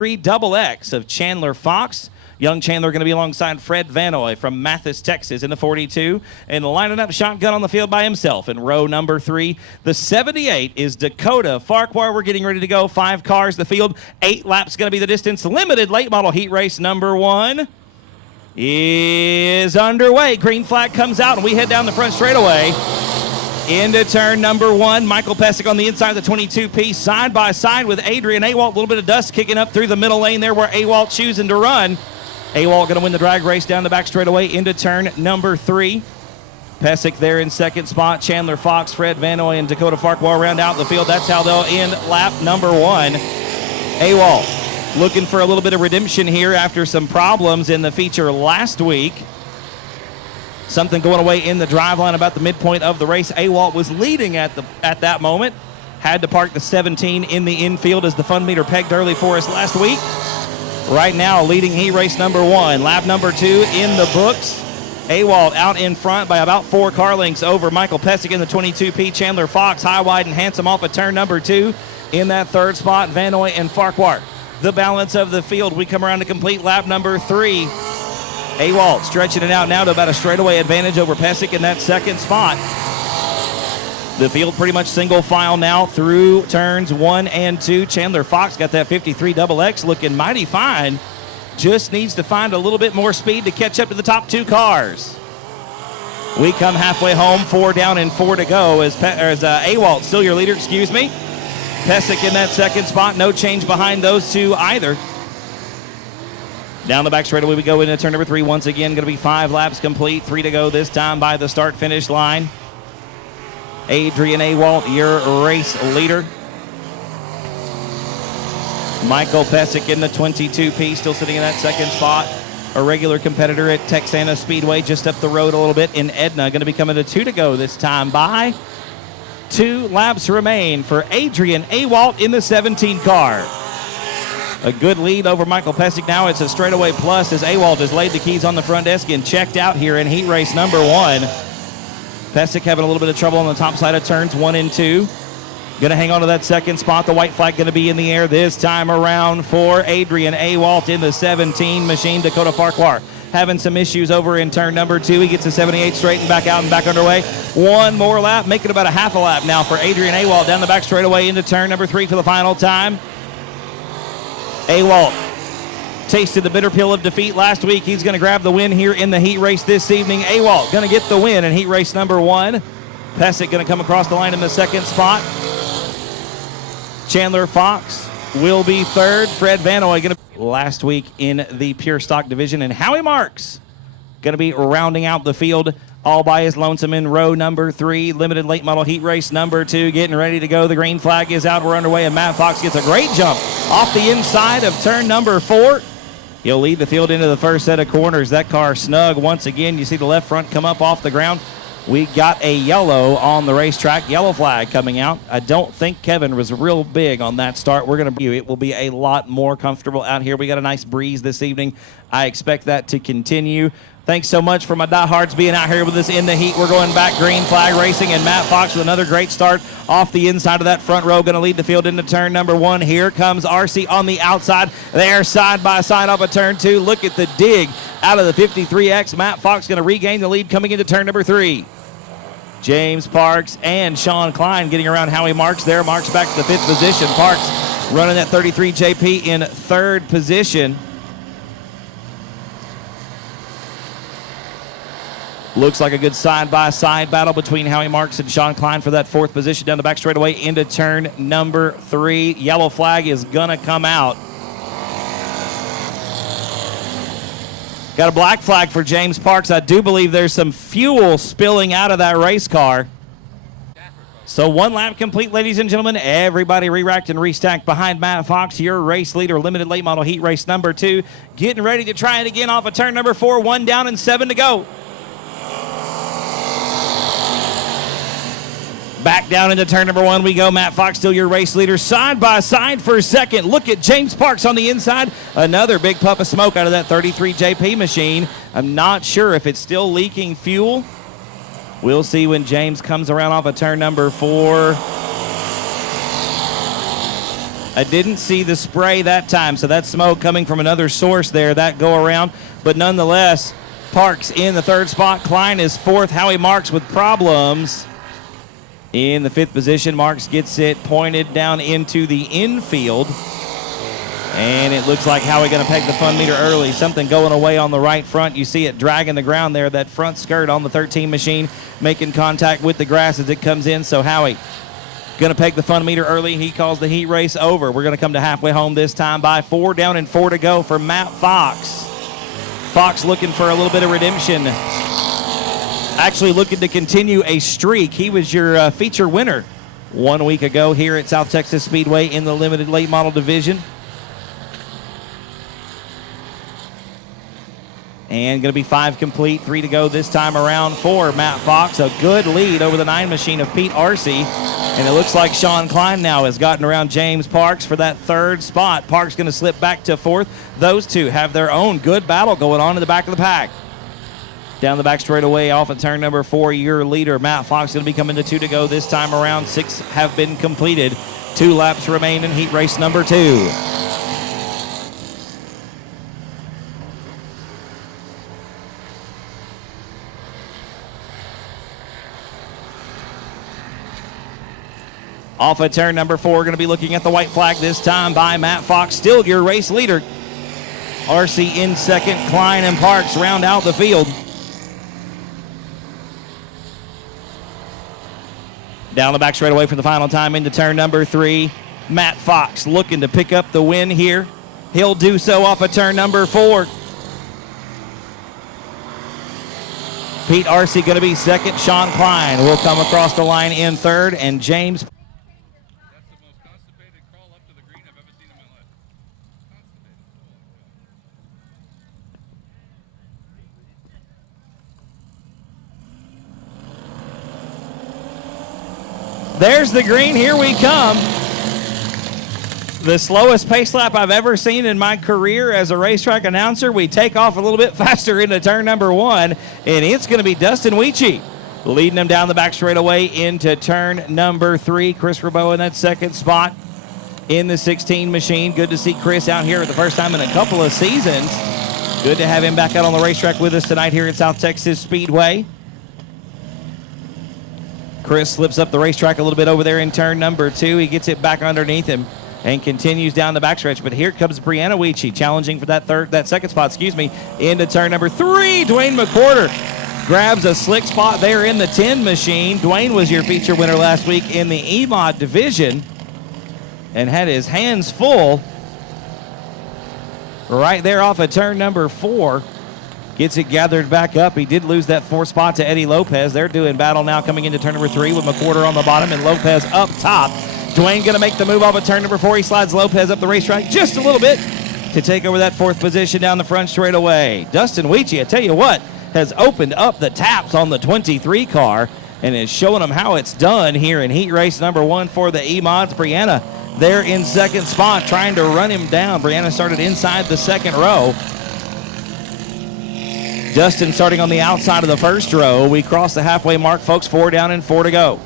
3XX of Chandler Fox. Young Chandler going to be alongside Fred Vanoy from Mathis, Texas in the 42. And lining up shotgun on the field by himself in row number 3. The 78 is Dakota Farquhar. We're getting ready to go. 5 cars the field. 8 laps going to be the distance. Limited late model heat race number 1 is underway. Green flag comes out and we head down the front straightaway. Into turn number 1, Michael Pesic on the inside of the 22P, side by side with Adrian Awalt. A little bit of dust kicking up through the middle lane there where Awalt choosing to run. Awalt going to win the drag race down the back straightaway into turn number 3. Pesic there in second spot. Chandler Fox, Fred Vanoy, and Dakota Farquhar round out the field. That's how they'll end lap number 1. Awalt looking for a little bit of redemption here after some problems in the feature last week. Something going away in the drive line about the midpoint of the race. Awalt was leading at that moment. Had to park the 17 in the infield as the fun meter pegged early for us last week. Right now, leading heat race number 1. Lap number 2 in the books. Awalt out in front by about 4 car lengths over Michael Pesic in the 22P. Chandler Fox, high, wide, and handsome off of turn number 2. In that third spot, Vanoy and Farquhar. The balance of the field, we come around to complete lap number 3. Awalt stretching it out now to about a straightaway advantage over Pesic in that second spot. The field pretty much single file now through turns 1 and 2. Chandler Fox got that 53XX looking mighty fine. Just needs to find a little bit more speed to catch up to the top 2 cars. We come halfway home, 4 down and 4 to go as Awalt, still your leader, excuse me. Pesic in that second spot, no change behind those two either. Down the back straightaway we go into turn number 3. Once again, going to be 5 laps complete. 3 to go this time by the start-finish line. Adrian Awalt, your race leader. Michael Pesic in the 22P, still sitting in that second spot. A regular competitor at South Speedway, just up the road a little bit in Edna. Going to be coming to 2 to go this time by. 2 laps remain for Adrian Awalt in the 17 car. A good lead over Michael Pesic now. It's a straightaway plus as Awalt has laid the keys on the front desk and checked out here in heat race number 1. Pesic having a little bit of trouble on the top side of turns 1 and 2. Going to hang on to that second spot. The white flag going to be in the air this time around for Adrian Awalt in the 17 machine. Dakota Farquhar having some issues over in turn number 2. He gets a 78 straight and back out and back underway. 1 more lap, making about a half a lap now for Adrian Awalt down the back straightaway into turn number 3 for the final time. Awalt tasted the bitter pill of defeat last week. He's going to grab the win here in the heat race this evening. Awalt going to get the win in heat race number 1. Pesic going to come across the line in the second spot. Chandler Fox will be third. Fred Vanoy going to be last week in the pure stock division. And Howie Marks going to be rounding out the field all by his lonesome in row number 3. Limited late model heat race number 2. Getting ready to go. The green flag is out. We're underway. And Matt Fox gets a great jump off the inside of turn number 4. He'll lead the field into the first set of corners. That car snug once again. You see the left front come up off the ground. We got a yellow on the racetrack. Yellow flag coming out. I don't think Kevin was real big on that start. It will be a lot more comfortable out here. We got a nice breeze this evening. I expect that to continue. Thanks so much for my diehards being out here with us in the heat. We're going back green flag racing, and Matt Fox with another great start off the inside of that front row. Going to lead the field into turn number 1. Here comes RC on the outside. They're side by side off of turn 2. Look at the dig out of the 53X. Matt Fox going to regain the lead coming into turn number 3. James Parks and Sean Klein getting around Howie Marks there. Marks back to the 5th position. Parks running that 33 JP in 3rd position. Looks like a good side-by-side battle between Howie Marks and Sean Klein for that 4th position down the back straightaway into turn number 3. Yellow flag is going to come out. Got a black flag for James Parks. I do believe there's some fuel spilling out of that race car. So 1 lap complete, ladies and gentlemen. Everybody re-racked and restacked behind Matt Fox, your race leader, limited late model heat race number 2. Getting ready to try it again off of turn number 4. 1 down and 7 to go. Back down into turn number 1 we go. Matt Fox still your race leader. Side by side for second. Look at James Parks on the inside. Another big puff of smoke out of that 33 JP machine. I'm not sure if it's still leaking fuel. We'll see when James comes around off of turn number 4. I didn't see the spray that time, so that's smoke coming from another source there, that go around. But nonetheless, Parks in the third spot. Klein is fourth. Howie Marks with problems in the fifth position. Marks gets it pointed down into the infield. And it looks like Howie going to peg the fun meter early. Something going away on the right front. You see it dragging the ground there, that front skirt on the 13 machine, making contact with the grass as it comes in. So Howie going to peg the fun meter early. He calls the heat race over. We're going to come to halfway home this time by 4, down and 4 to go for Matt Fox. Fox looking for a little bit of redemption. Actually looking to continue a streak. He was your feature winner 1 week ago here at South Texas Speedway in the limited late model division. And going to be 5 complete, 3 to go this time around for Matt Fox. A good lead over the 9 machine of Pete Arcee. And it looks like Sean Klein now has gotten around James Parks for that third spot. Parks going to slip back to fourth. Those two have their own good battle going on in the back of the pack. Down the back straightaway off of turn number 4, your leader, Matt Fox, going to be coming to 2 to go this time around. 6 have been completed. 2 laps remain in heat race number 2. Off of turn number 4, going to be looking at the white flag this time by Matt Fox, still your race leader. Arcee in second, Klein and Parks round out the field. Down the back straightaway for the final time into turn number 3. Matt Fox looking to pick up the win here. He'll do so off of turn number 4. Pete Arcee going to be second. Sean Klein will come across the line in third, and James. There's the green. Here we come. The slowest pace lap I've ever seen in my career as a racetrack announcer. We take off a little bit faster into turn number 1, and it's going to be Dustin Weechie leading them down the back straightaway into turn number 3. Chris Rabeau in that second spot in the 16 machine. Good to see Chris out here for the first time in a couple of seasons. Good to have him back out on the racetrack with us tonight here at South Texas Speedway. Chris slips up the racetrack a little bit over there in turn number 2. He gets it back underneath him and continues down the backstretch. But here comes Brianna Weechie challenging for that second spot, into turn number 3. Dwayne McWhorter grabs a slick spot there in the 10 machine. Dwayne was your feature winner last week in the EMOD division and had his hands full right there off of turn number 4. Gets it gathered back up. He did lose that 4th spot to Eddie Lopez. They're doing battle now coming into turn number 3 with McWhorter on the bottom and Lopez up top. Dwayne going to make the move off of turn number 4. He slides Lopez up the racetrack just a little bit to take over that 4th position down the front straightaway. Dustin Weechie, I tell you what, has opened up the taps on the 23 car and is showing them how it's done here in heat race number 1 for the E-Mods. Brianna there in second spot trying to run him down. Brianna started inside the second row. Dustin starting on the outside of the first row. We cross the halfway mark, folks. 4 down and 4 to go.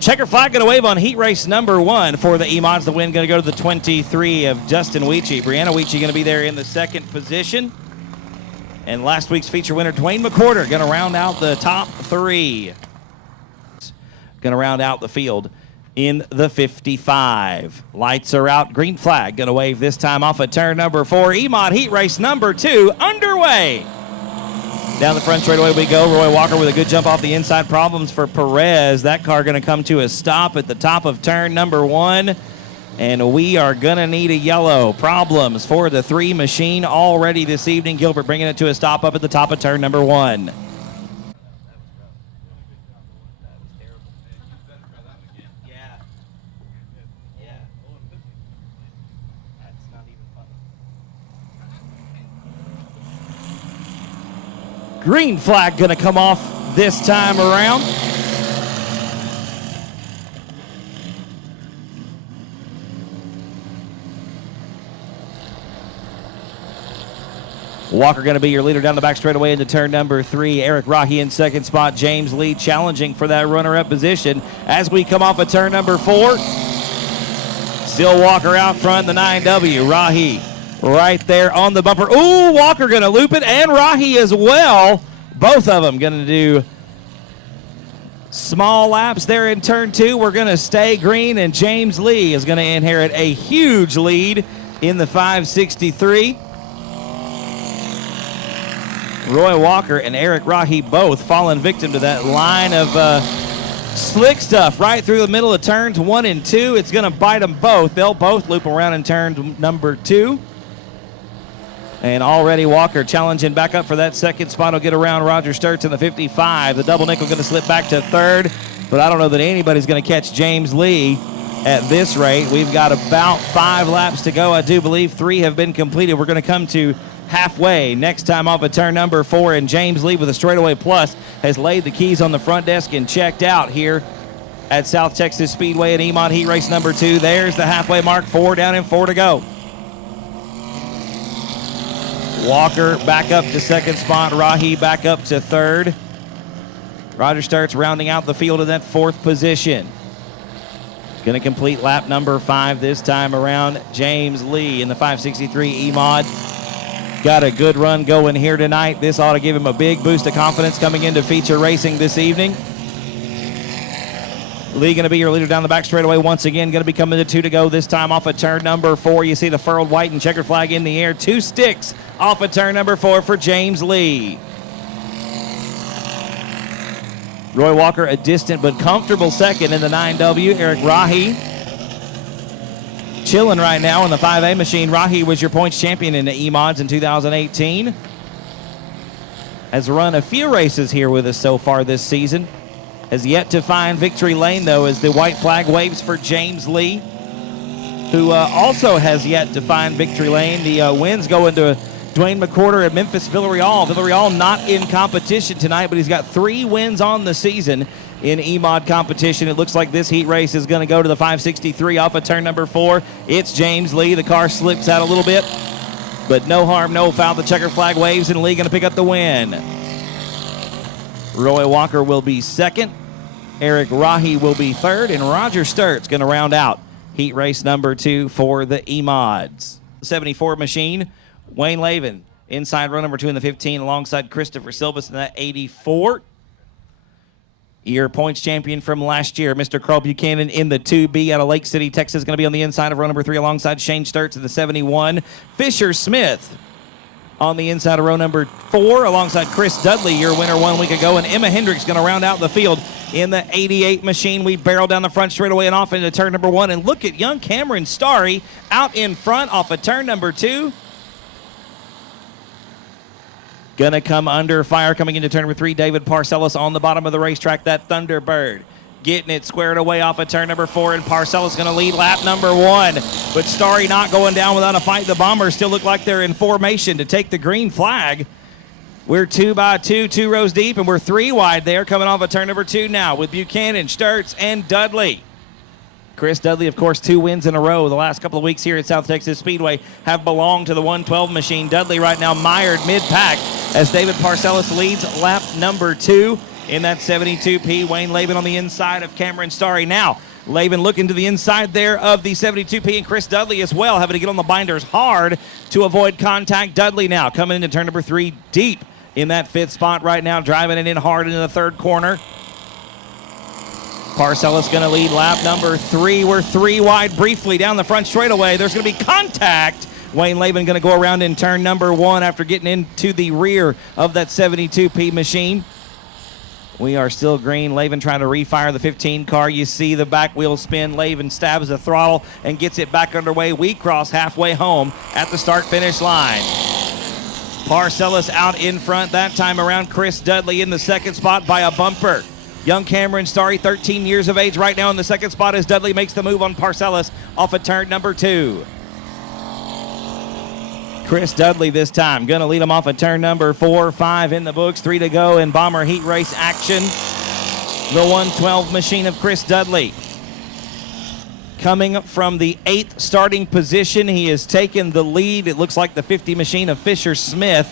Checker flag going to wave on heat race number 1 for the E-Mods. The win going to go to the 23 of Dustin Weechie. Brianna Weechie going to be there in the second position. And last week's feature winner, Dwayne McCorder, going to round out the top 3. Going to round out the field in the 55. Lights are out. Green flag going to wave this time off of turn number 4. EMOD heat race number 2 underway. Down the front straightaway we go. Roy Walker with a good jump off the inside. Problems for Perez. That car going to come to a stop at the top of turn number 1. And we are going to need a yellow. Problems for the 3 machine already this evening. Gilbert bringing it to a stop up at the top of turn number 1. Green flag going to come off this time around. Walker going to be your leader down the back straightaway into turn number 3. Eric Rahi in second spot. James Lee challenging for that runner-up position. As we come off of turn number 4, still Walker out front, the 9W. Rahi right there on the bumper. Ooh, Walker going to loop it, and Rahi as well. Both of them going to do small laps there in turn 2. We're going to stay green, and James Lee is going to inherit a huge lead in the 563. Roy Walker and Eric Rahi both fallen victim to that line of slick stuff right through the middle of turns 1 and 2. It's going to bite them both. They'll both loop around in turn number 2. And already Walker challenging back up for that second spot. Will get around Roger Sturts in the 55. The double nickel going to slip back to 3rd. But I don't know that anybody's going to catch James Lee at this rate. We've got about 5 laps to go. I do believe 3 have been completed. We're going to come to halfway next time off of turn number 4. And James Lee with a straightaway plus has laid the keys on the front desk and checked out here at South Texas Speedway at EMOD heat race number 2. There's the halfway mark. 4 down and 4 to go. Walker back up to second spot. Rahi back up to 3rd. Roger Sturts rounding out the field in that 4th position. Going to complete lap number 5 this time around. James Lee in the 563 EMOD. Got a good run going here tonight. This ought to give him a big boost of confidence coming into feature racing this evening. Lee going to be your leader down the back straightaway once again. Going to be coming to 2 to go this time off of turn number 4. You see the furled white and checkered flag in the air. 2 sticks off of turn number 4 for James Lee. Roy Walker a distant but comfortable second in the 9W. Eric Rahi chilling right now in the 5A machine. Rahi was your points champion in the EMODs in 2018. Has run a few races here with us so far this season. Has yet to find victory lane, though, as the white flag waves for James Lee, who also has yet to find victory lane. The wins go into Dwayne McCorder at Memphis Villarreal. Villarreal not in competition tonight, but he's got 3 wins on the season in EMOD competition. It looks like this heat race is going to go to the 563 off of turn number 4. It's James Lee. The car slips out a little bit, but no harm, no foul. The checker flag waves, and Lee going to pick up the win. Roy Walker will be second. Eric Rahi will be third, and Roger Sturts going to round out heat race number 2 for the EMODs. 74 machine, Wayne Lavin inside row number 2 in the 15 alongside Christopher Silvas in that 84. Your points champion from last year, Mr. Carl Buchanan in the 2B out of Lake City, Texas, going to be on the inside of row number 3 alongside Shane Sturts in the 71. Fisher Smith on the inside of row number 4 alongside Chris Dudley, your winner 1 week ago. And Emma Hendricks going to round out the field in the 88 machine. We barrel down the front straightaway and off into turn number 1. And look at young Cameron Starry out in front off of turn number 2. Going to come under fire coming into turn number 3. David Parcellis on the bottom of the racetrack, that Thunderbird. Getting it squared away off of turn number 4, and Parcellis going to lead lap number 1. But Starry not going down without a fight. The Bombers still look like they're in formation to take the green flag. We're 2 by 2, 2 rows deep, and we're 3 wide there coming off of turn number 2 now with Buchanan, Sturts, and Dudley. Chris Dudley, of course, 2 wins in a row the last couple of weeks here at South Texas Speedway have belonged to the 112 machine. Dudley right now mired mid-pack as David Parcellis leads lap number 2 in that 72P. Wayne Lavin on the inside of Cameron Starry. Now, Laven looking to the inside there of the 72P, and Chris Dudley as well, having to get on the binders hard to avoid contact. Dudley now coming into turn number 3 deep in that 5th spot right now, driving it in hard into the 3rd corner. Parcellis going to lead lap number 3. We're 3 wide briefly down the front straightaway. There's going to be contact. Wayne Laven going to go around in turn number 1 after getting into the rear of that 72P machine. We are still green. Laven trying to refire the 15 car. You see the back wheel spin. Laven stabs the throttle and gets it back underway. We cross halfway home at the start-finish line. Parcellis out in front that time around. Chris Dudley in the 2nd spot by a bumper. Young Cameron Starry, 13 years of age right now in the 2nd spot as Dudley makes the move on Parcellis off of turn number 2. Chris Dudley this time going to lead him off of turn number 4, 5 in the books, 3 to go in Bomber Heat Race action. The 112 machine of Chris Dudley. Coming from the 8th starting position, he has taken the lead. It looks like the 50 machine of Fisher Smith.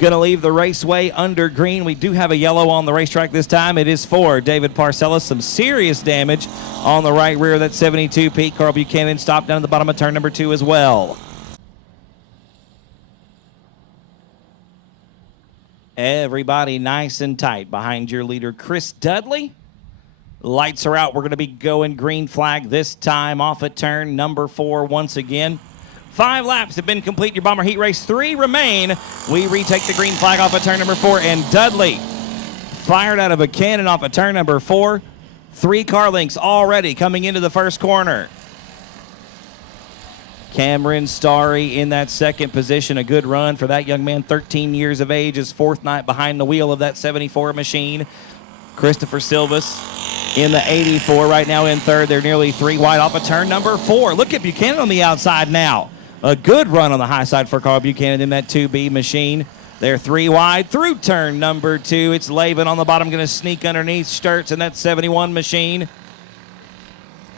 Going to leave the raceway under green. We do have a yellow on the racetrack this time. It is for David Parcellis. Some serious damage on the right rear of that 72P. Carl Buchanan stopped down at the bottom of turn number 2 as well. Everybody nice and tight behind your leader, Chris Dudley. Lights are out. We're going to be going green flag this time off at turn number 4 once again. 5 laps have been complete. Your Bomber Heat Race 3 remain. We retake the green flag off at turn number 4, and Dudley fired out of a cannon off at turn number 4. 3 car lengths already coming into the first corner. Cameron Starry in that 2nd position. A good run for that young man, 13 years of age, his 4th night behind the wheel of that 74 machine. Christopher Silvas in the 84 right now in 3rd. They're nearly 3 wide off of turn number 4. Look at Buchanan on the outside now. A good run on the high side for Carl Buchanan in that 2B machine. They're 3 wide through turn number 2. It's Laven on the bottom, going to sneak underneath Sturts in that 71 machine.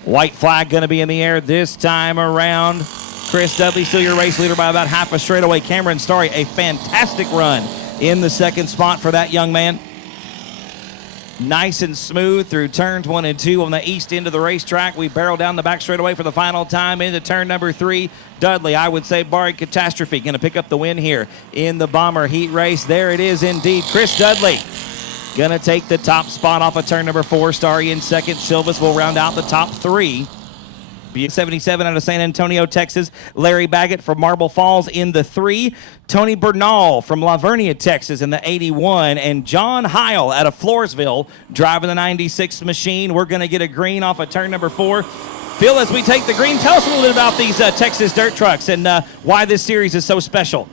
White flag going to be in the air this time around. Chris Dudley still your race leader by about half a straightaway. Cameron Starry, a fantastic run in the 2nd spot for that young man. Nice and smooth through turns 1 and 2 on the east end of the racetrack. We barrel down the back straightaway for the final time into turn number 3. Dudley, I would say, barring catastrophe, going to pick up the win here in the Bomber Heat Race. There it is indeed. Chris Dudley going to take the top spot off of turn number 4. Starry in 2nd. Silvas will round out the top 3. 77 out of San Antonio, Texas. Larry Baggett from Marble Falls in the 3. Tony Bernal from La Vernia, Texas in the 81. And John Heil out of Floresville driving the 96 machine. We're going to get a green off of turn number 4. Phil, as we take the green, tell us a little bit about these Texas dirt trucks and why this series is so special.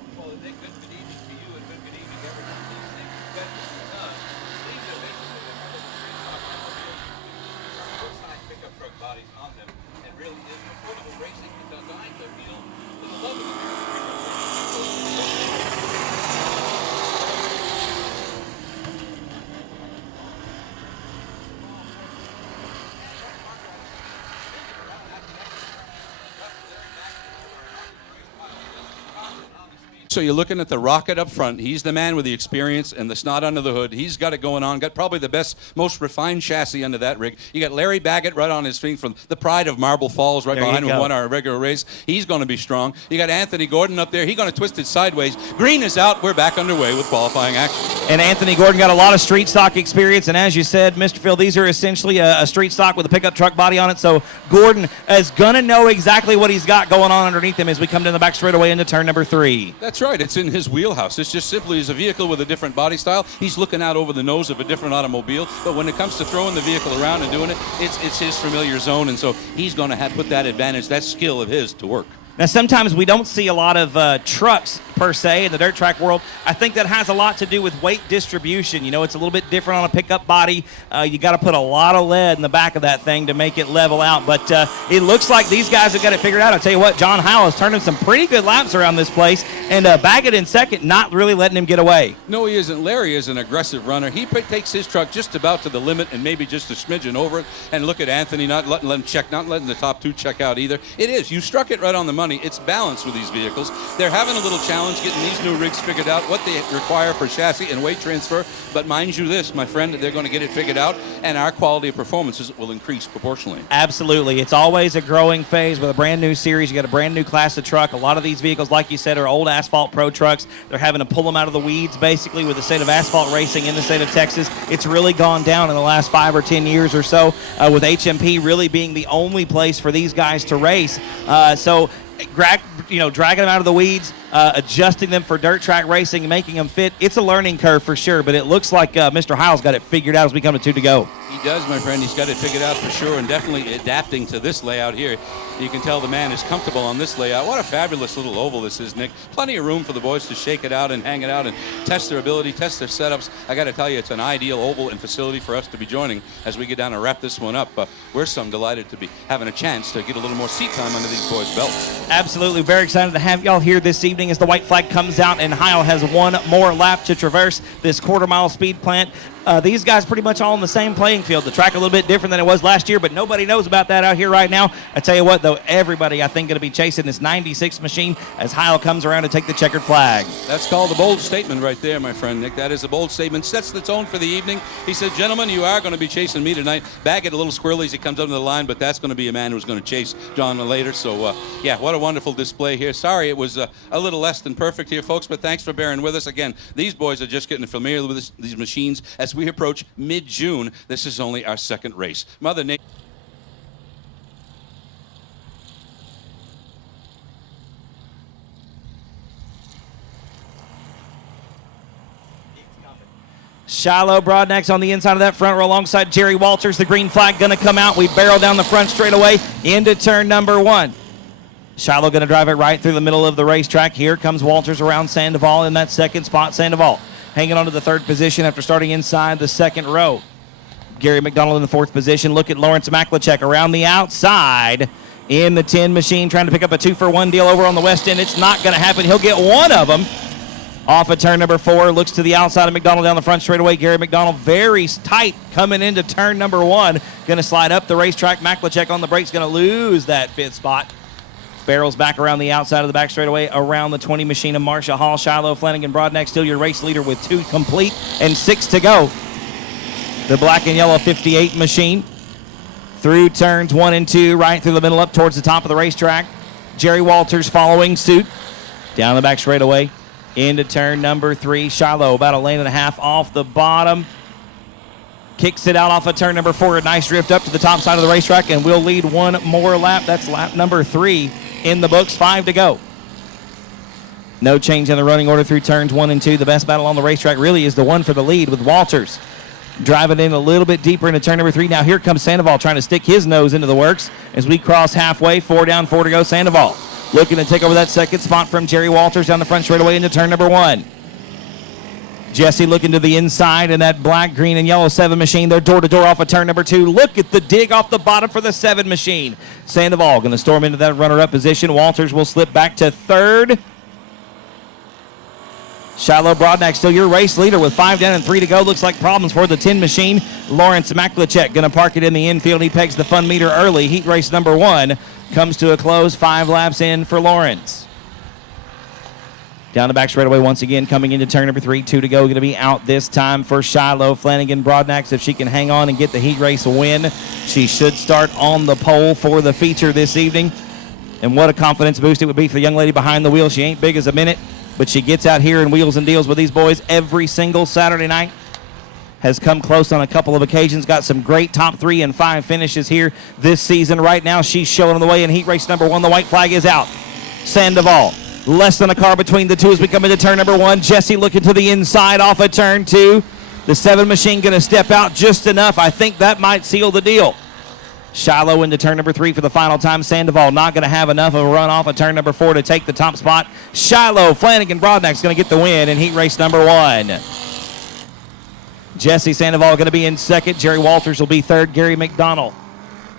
So you're looking at the Rocket up front. He's the man with the experience and the snot under the hood. He's got it going on. Got probably the best, most refined chassis under that rig. You got Larry Baggett right on his feet from the pride of Marble Falls right behind him who won our regular race. He's going to be strong. You got Anthony Gordon up there. He's going to twist it sideways. Green is out. We're back underway with qualifying action. And Anthony Gordon got a lot of street stock experience. And as you said, Mr. Phil, these are essentially a street stock with a pickup truck body on it. So Gordon is going to know exactly what he's got going on underneath him as we come to the back straightaway into turn number 3. That's right. It's in his wheelhouse. It's just simply as a vehicle with a different body style. He's looking out over the nose of a different automobile. But when it comes to throwing the vehicle around and doing it, it's his familiar zone. And so he's going to put that advantage, that skill of his to work. Now, sometimes we don't see a lot of trucks, per se, in the dirt track world. I think that has a lot to do with weight distribution. You know, it's a little bit different on a pickup body. You got to put a lot of lead in the back of that thing to make it level out. But it looks like these guys have got it figured out. I'll tell you what, John Howell is turning some pretty good laps around this place. And Baggett in second, not really letting him get away. No, he isn't. Larry is an aggressive runner. He takes his truck just about to the limit and maybe just a smidgen over it. And look at Anthony not letting him check, not letting the top two check out either. It is. You struck it right on the money. It's balanced with these vehicles. They're having a little challenge challenge getting these new rigs figured out, what they require for chassis and weight transfer. But mind you this, my friend, they're going to get it figured out, and our quality of performances will increase proportionally. Absolutely. It's always a growing phase with a brand new series. You got a brand new class of truck. A lot of these vehicles, like you said, are old asphalt pro trucks. They're having to pull them out of the weeds, basically, with the state of asphalt racing in the state of Texas. It's really gone down in the last 5 or 10 years or so, with HMP really being the only place for these guys to race. So dragging them out of the weeds, adjusting them for dirt track racing, making them fit. It's a learning curve for sure, but it looks like Mr. Heil's got it figured out as we come to 2 to go. He does, my friend. He's got it figured out for sure, and definitely adapting to this layout here. You can tell the man is comfortable on this layout. What a fabulous little oval this is, Nick. Plenty of room for the boys to shake it out and hang it out and test their ability, test their setups. I got to tell you, it's an ideal oval and facility for us to be joining as we get down and wrap this one up. We're delighted to be having a chance to get a little more seat time under these boys' belts. Absolutely. Very excited to have y'all here this evening as the white flag comes out and Heil has one more lap to traverse this quarter-mile speed plant. These guys pretty much all on the same playing field. The track a little bit different than it was last year, but nobody knows about that out here right now. I tell you what, though, everybody, I think, going to be chasing this 96 machine as Heil comes around to take the checkered flag. That's called a bold statement right there, my friend, Nick. That is a bold statement. Sets the tone for the evening. He said, gentlemen, you are going to be chasing me tonight. Baggett a little squirrely as he comes up to the line, but that's going to be a man who's going to chase John later. So, yeah, what a wonderful display here. Sorry it was a little less than perfect here, folks, but thanks for bearing with us. Again, these boys are just getting familiar with these machines as we approach mid-June. This is only our second race. Mother Nature. Shiloh Broadnax on the inside of that front row alongside Jerry Walters. The green flag going to come out. We barrel down the front straightaway into turn number 1. Shiloh going to drive it right through the middle of the racetrack. Here comes Walters around Sandoval in that second spot. Sandoval hanging on to the 3rd position after starting inside the 2nd row. Gary McDonald in the 4th position. Look at Lawrence Maklachek around the outside in the 10 machine, trying to pick up a 2-for-1 deal over on the west end. It's not going to happen. He'll get one of them. Off of turn number 4, looks to the outside of McDonald down the front straightaway. Gary McDonald very tight coming into turn number 1. Going to slide up the racetrack. Maklachek on the brakes, going to lose that 5th spot. Barrels back around the outside of the back straightaway around the 20 machine of Marcia Hall. Shiloh Flanagan Broadnax still your race leader with 2 complete and 6 to go. The black and yellow 58 machine through turns 1 and 2, right through the middle up towards the top of the racetrack. Jerry Walters following suit down the back straightaway into turn number 3. Shiloh about a lane and a half off the bottom. Kicks it out off of turn number 4. A nice drift up to the top side of the racetrack, and we'll lead one more lap. That's lap number 3 in the books. 5 to go. No change in the running order through turns 1 and 2. The best battle on the racetrack really is the one for the lead with Walters driving in a little bit deeper into turn number 3. Now here comes Sandoval trying to stick his nose into the works as we cross halfway. 4 down, 4 to go. Sandoval looking to take over that second spot from Jerry Walters down the front straightaway into turn number 1. Jesse looking to the inside in that black, green, and yellow 7 machine. They're door-to-door off of turn number 2. Look at the dig off the bottom for the 7 machine. Sandoval going to storm into that runner-up position. Walters will slip back to 3rd. Shiloh Broadnax still your race leader with 5 down and 3 to go. Looks like problems for the 10 machine. Lawrence Maklachek going to park it in the infield. He pegs the fun meter early. Heat race number 1 comes to a close. 5 laps in for Lawrence. Down the back straightaway once again, coming into turn number 3. 2 to go. Going to be out this time for Shiloh Flanagan Broadnax. If she can hang on and get the heat race win, she should start on the pole for the feature this evening. And what a confidence boost it would be for the young lady behind the wheel. She ain't big as a minute, but she gets out here and wheels and deals with these boys every single Saturday night. Has come close on a couple of occasions. Got some great top 3 and 5 finishes here this season. Right now, she's showing on the way in heat race number 1. The white flag is out. Sandoval, less than a car between the two as we come into turn number 1. Jesse looking to the inside off of turn 2. The 7 machine going to step out just enough. I think that might seal the deal. Shiloh into turn number 3 for the final time. Sandoval not going to have enough of a run off of turn number 4 to take the top spot. Shiloh Flanagan Broadnax going to get the win in heat race number 1. Jesse Sandoval going to be in 2nd. Jerry Walters will be 3rd. Gary McDonald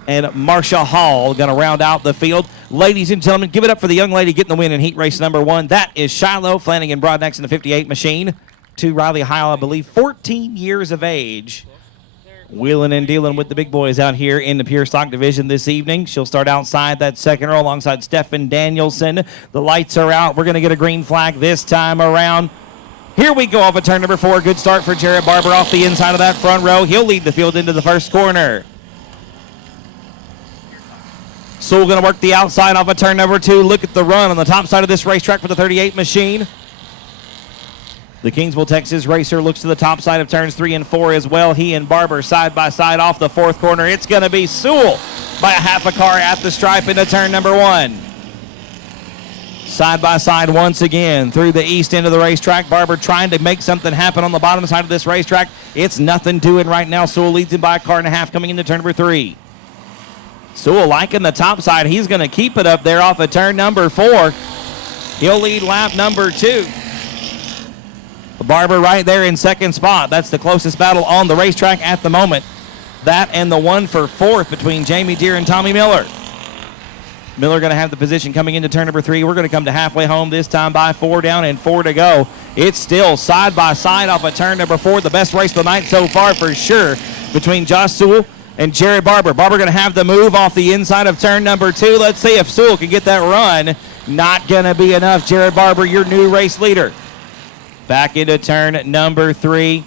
and Marcia Hall going to round out the field. Ladies and gentlemen, give it up for the young lady getting the win in heat race number 1. That is Shiloh Flanagan Broadnax in the 58 machine. To Riley Heil, I believe, 14 years of age. Wheeling and dealing with the big boys out here in the pure stock division this evening. She'll start outside that second row alongside Stephen Danielson. The lights are out. We're going to get a green flag this time around. Here we go off of turn number 4. Good start for Jared Barber off the inside of that front row. He'll lead the field into the first corner. Sewell going to work the outside off of turn number 2. Look at the run on the top side of this racetrack for the 38 machine. The Kingsville, Texas racer looks to the top side of turns 3 and 4 as well. He and Barber side by side off the fourth corner. It's going to be Sewell by a half a car at the stripe into turn number 1. Side by side once again through the east end of the racetrack. Barber trying to make something happen on the bottom side of this racetrack. It's nothing doing right now. Sewell leads him by a car and a half coming into turn number 3. Sewell liking the top side. He's going to keep it up there off of turn number 4. He'll lead lap number 2. Barber right there in second spot. That's the closest battle on the racetrack at the moment. That and the one for 4th between Jamie Deere and Tommy Miller. Miller going to have the position coming into turn number 3. We're going to come to halfway home this time by 4 down and 4 to go. It's still side by side off of turn number 4. The best race of the night so far for sure between Josh Sewell and Jared Barber. Barber going to have the move off the inside of turn number 2. Let's see if Sewell can get that run. Not going to be enough. Jared Barber, your new race leader. Back into turn number 3.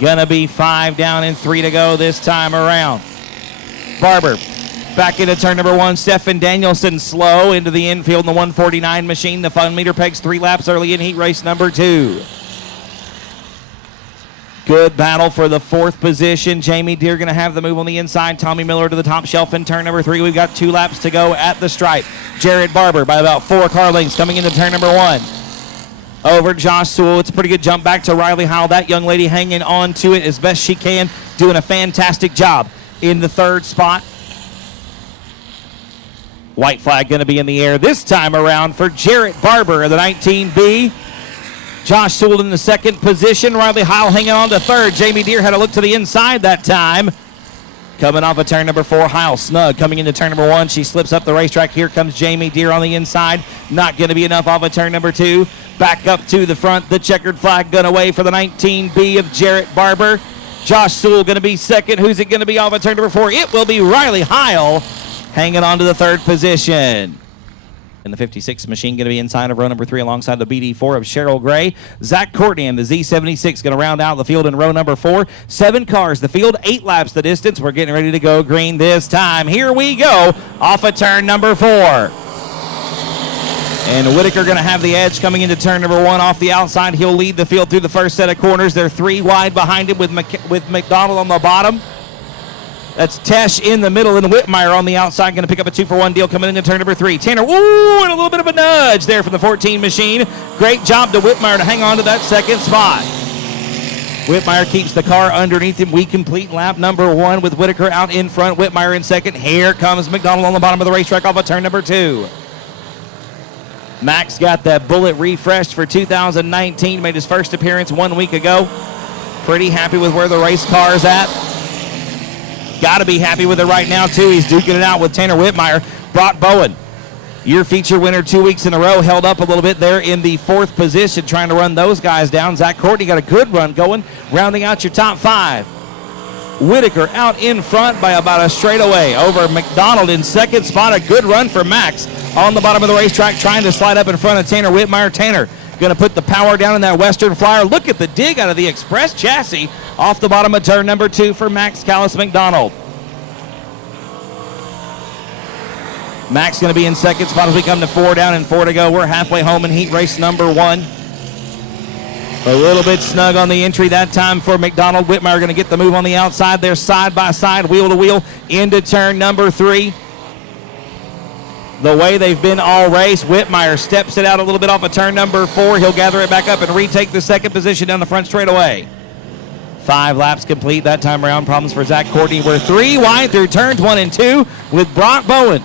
Gonna be 5 down and 3 to go this time around. Barber back into turn number 1. Stephen Danielson slow into the infield in the 149 machine. The fun meter pegs 3 laps early in heat race number 2. Good battle for the 4th position. Jamie Deere going to have the move on the inside. Tommy Miller to the top shelf in turn number 3. We've got 2 laps to go at the stripe. Jared Barber by about 4 car lengths coming into turn number 1. Over Josh Sewell. It's a pretty good jump back to Riley Howell. That young lady hanging on to it as best she can, doing a fantastic job in the 3rd spot. White flag going to be in the air this time around for Jarrett Barber of the 19B. Josh Sewell in the 2nd position. Riley Howell hanging on to 3rd. Jamie Deere had a look to the inside that time. Coming off of turn number 4, Howell snug coming into turn number 1. She slips up the racetrack. Here comes Jamie Deere on the inside. Not going to be enough off of turn number 2. Back up to the front. The checkered flag gun away for the 19B of Jarrett Barber. Josh Sewell going to be 2nd. Who's it going to be off of turn number 4? It will be Riley Howell hanging on to the 3rd position. And the 56 machine going to be inside of row number 3 alongside the BD4 of Cheryl Gray. Zach Courtney and the Z76 going to round out the field in row number 4. 7 cars the field, 8 laps the distance. We're getting ready to go green this time. Here we go off of turn number 4. And Whitaker going to have the edge coming into turn number 1 off the outside. He'll lead the field through the first set of corners. They're 3 wide behind him with McDonald on the bottom. That's Tesh in the middle and Whitmire on the outside. Going to pick up a 2-for-1 deal coming into turn number 3. Tanner, ooh, and a little bit of a nudge there from the 14 machine. Great job to Whitmire to hang on to that 2nd spot. Whitmire keeps the car underneath him. We complete lap number 1 with Whitaker out in front. Whitmire in 2nd. Here comes McDonald on the bottom of the racetrack off of turn number 2. Max got that bullet refreshed for 2019. Made his first appearance 1 week ago. Pretty happy with where the race car is at. Got to be happy with it right now, too. He's duking it out with Tanner Whitmire. Brock Bowen, your feature winner 2 weeks in a row, held up a little bit there in the 4th position, trying to run those guys down. Zach Courtney got a good run going, rounding out your top 5. Whitaker out in front by about a straightaway over McDonald in 2nd spot. A good run for Max on the bottom of the racetrack, trying to slide up in front of Tanner Whitmire. Tanner going to put the power down in that Western Flyer. Look at the dig out of the Express chassis off the bottom of turn number 2 for Max Callis McDonald. Max going to be in 2nd spot as we come to 4 down and 4 to go. We're halfway home in heat race number 1. A little bit snug on the entry that time for McDonald. Whitmire going to get the move on the outside there, side by side, wheel to wheel, into turn number 3. The way they've been all race, Whitmire steps it out a little bit off of turn number 4. He'll gather it back up and retake the 2nd position down the front straightaway. 5 laps complete that time around. Problems for Zach Courtney. We're 3 wide through turns 1 and 2 with Brock Bowen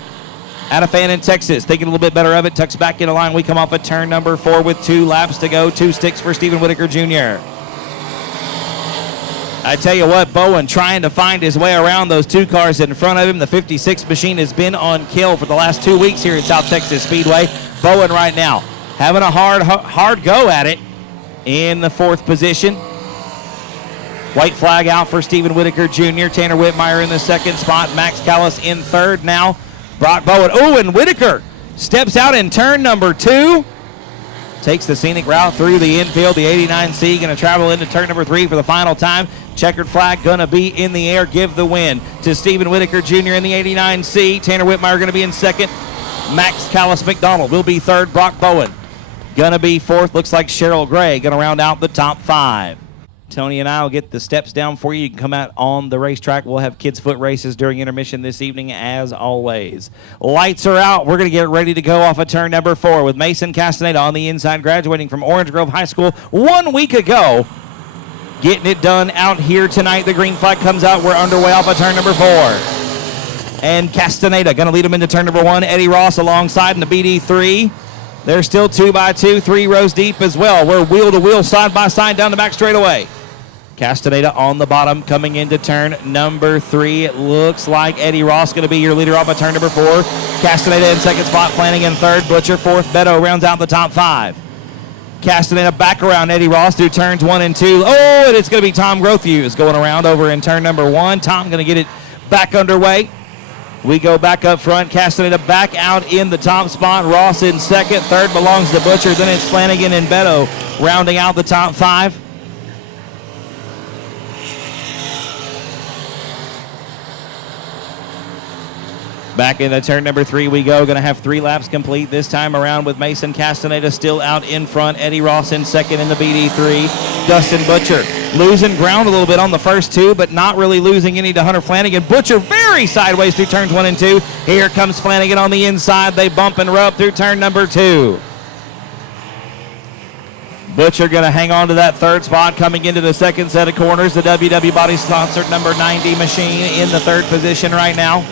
out of Fannin, Texas. Thinking a little bit better of it. Tucks back into line. We come off at turn number 4 with 2 laps to go. 2 sticks for Stephen Whitaker Jr. I tell you what, Bowen trying to find his way around those 2 cars in front of him. The 56 machine has been on kill for the last 2 weeks here at South Texas Speedway. Bowen right now having a hard go at it in the 4th position. White flag out for Stephen Whitaker Jr. Tanner Whitmire in the second spot. Max Callis in third now. Brock Bowen. Oh, and Whitaker steps out in turn number 2. Takes the scenic route through the infield. The 89C going to travel into turn number 3 for the final time. Checkered flag going to be in the air. Give the win to Stephen Whitaker Jr. in the 89C. Tanner Whitmire going to be in second. Max Callis McDonald will be third. Brock Bowen going to be fourth. Looks like Cheryl Gray going to round out the top 5. Tony and I will get the steps down for you. You can come out on the racetrack. We'll have kids' foot races during intermission this evening, as always. Lights are out. We're going to get ready to go off of turn number 4 with Mason Castaneda on the inside, graduating from Orange Grove High School 1 week ago. Getting it done out here tonight. The green flag comes out. We're underway off of turn number 4. And Castaneda going to lead them into turn number 1. Eddie Ross alongside in the BD3. They're still 2 by 2, 3 rows deep as well. We're wheel to wheel, side by side down the back straightaway. Castaneda on the bottom coming into turn number 3. It looks like Eddie Ross going to be your leader off of turn number 4. Castaneda in second spot, Flanagan third, Butcher fourth. Beto rounds out the top 5. Castaneda back around Eddie Ross through turns 1 and 2. Oh, and it's going to be Tom Grothhughes going around over in turn number 1. Tom going to get it back underway. We go back up front. Castaneda back out in the top spot. Ross in second. Third belongs to Butcher. Then it's Flanagan and Beto rounding out the top 5. Back into turn number 3 we go. Going to have 3 laps complete this time around with Mason Castaneda still out in front. Eddie Ross in second in the BD3. Dustin Butcher losing ground a little bit on the first 2, but not really losing any to Hunter Flanagan. Butcher very sideways through turns 1 and 2. Here comes Flanagan on the inside. They bump and rub through turn number 2. Butcher going to hang on to that third spot coming into the second set of corners. The WW Body sponsored number 90 machine in the third position right now.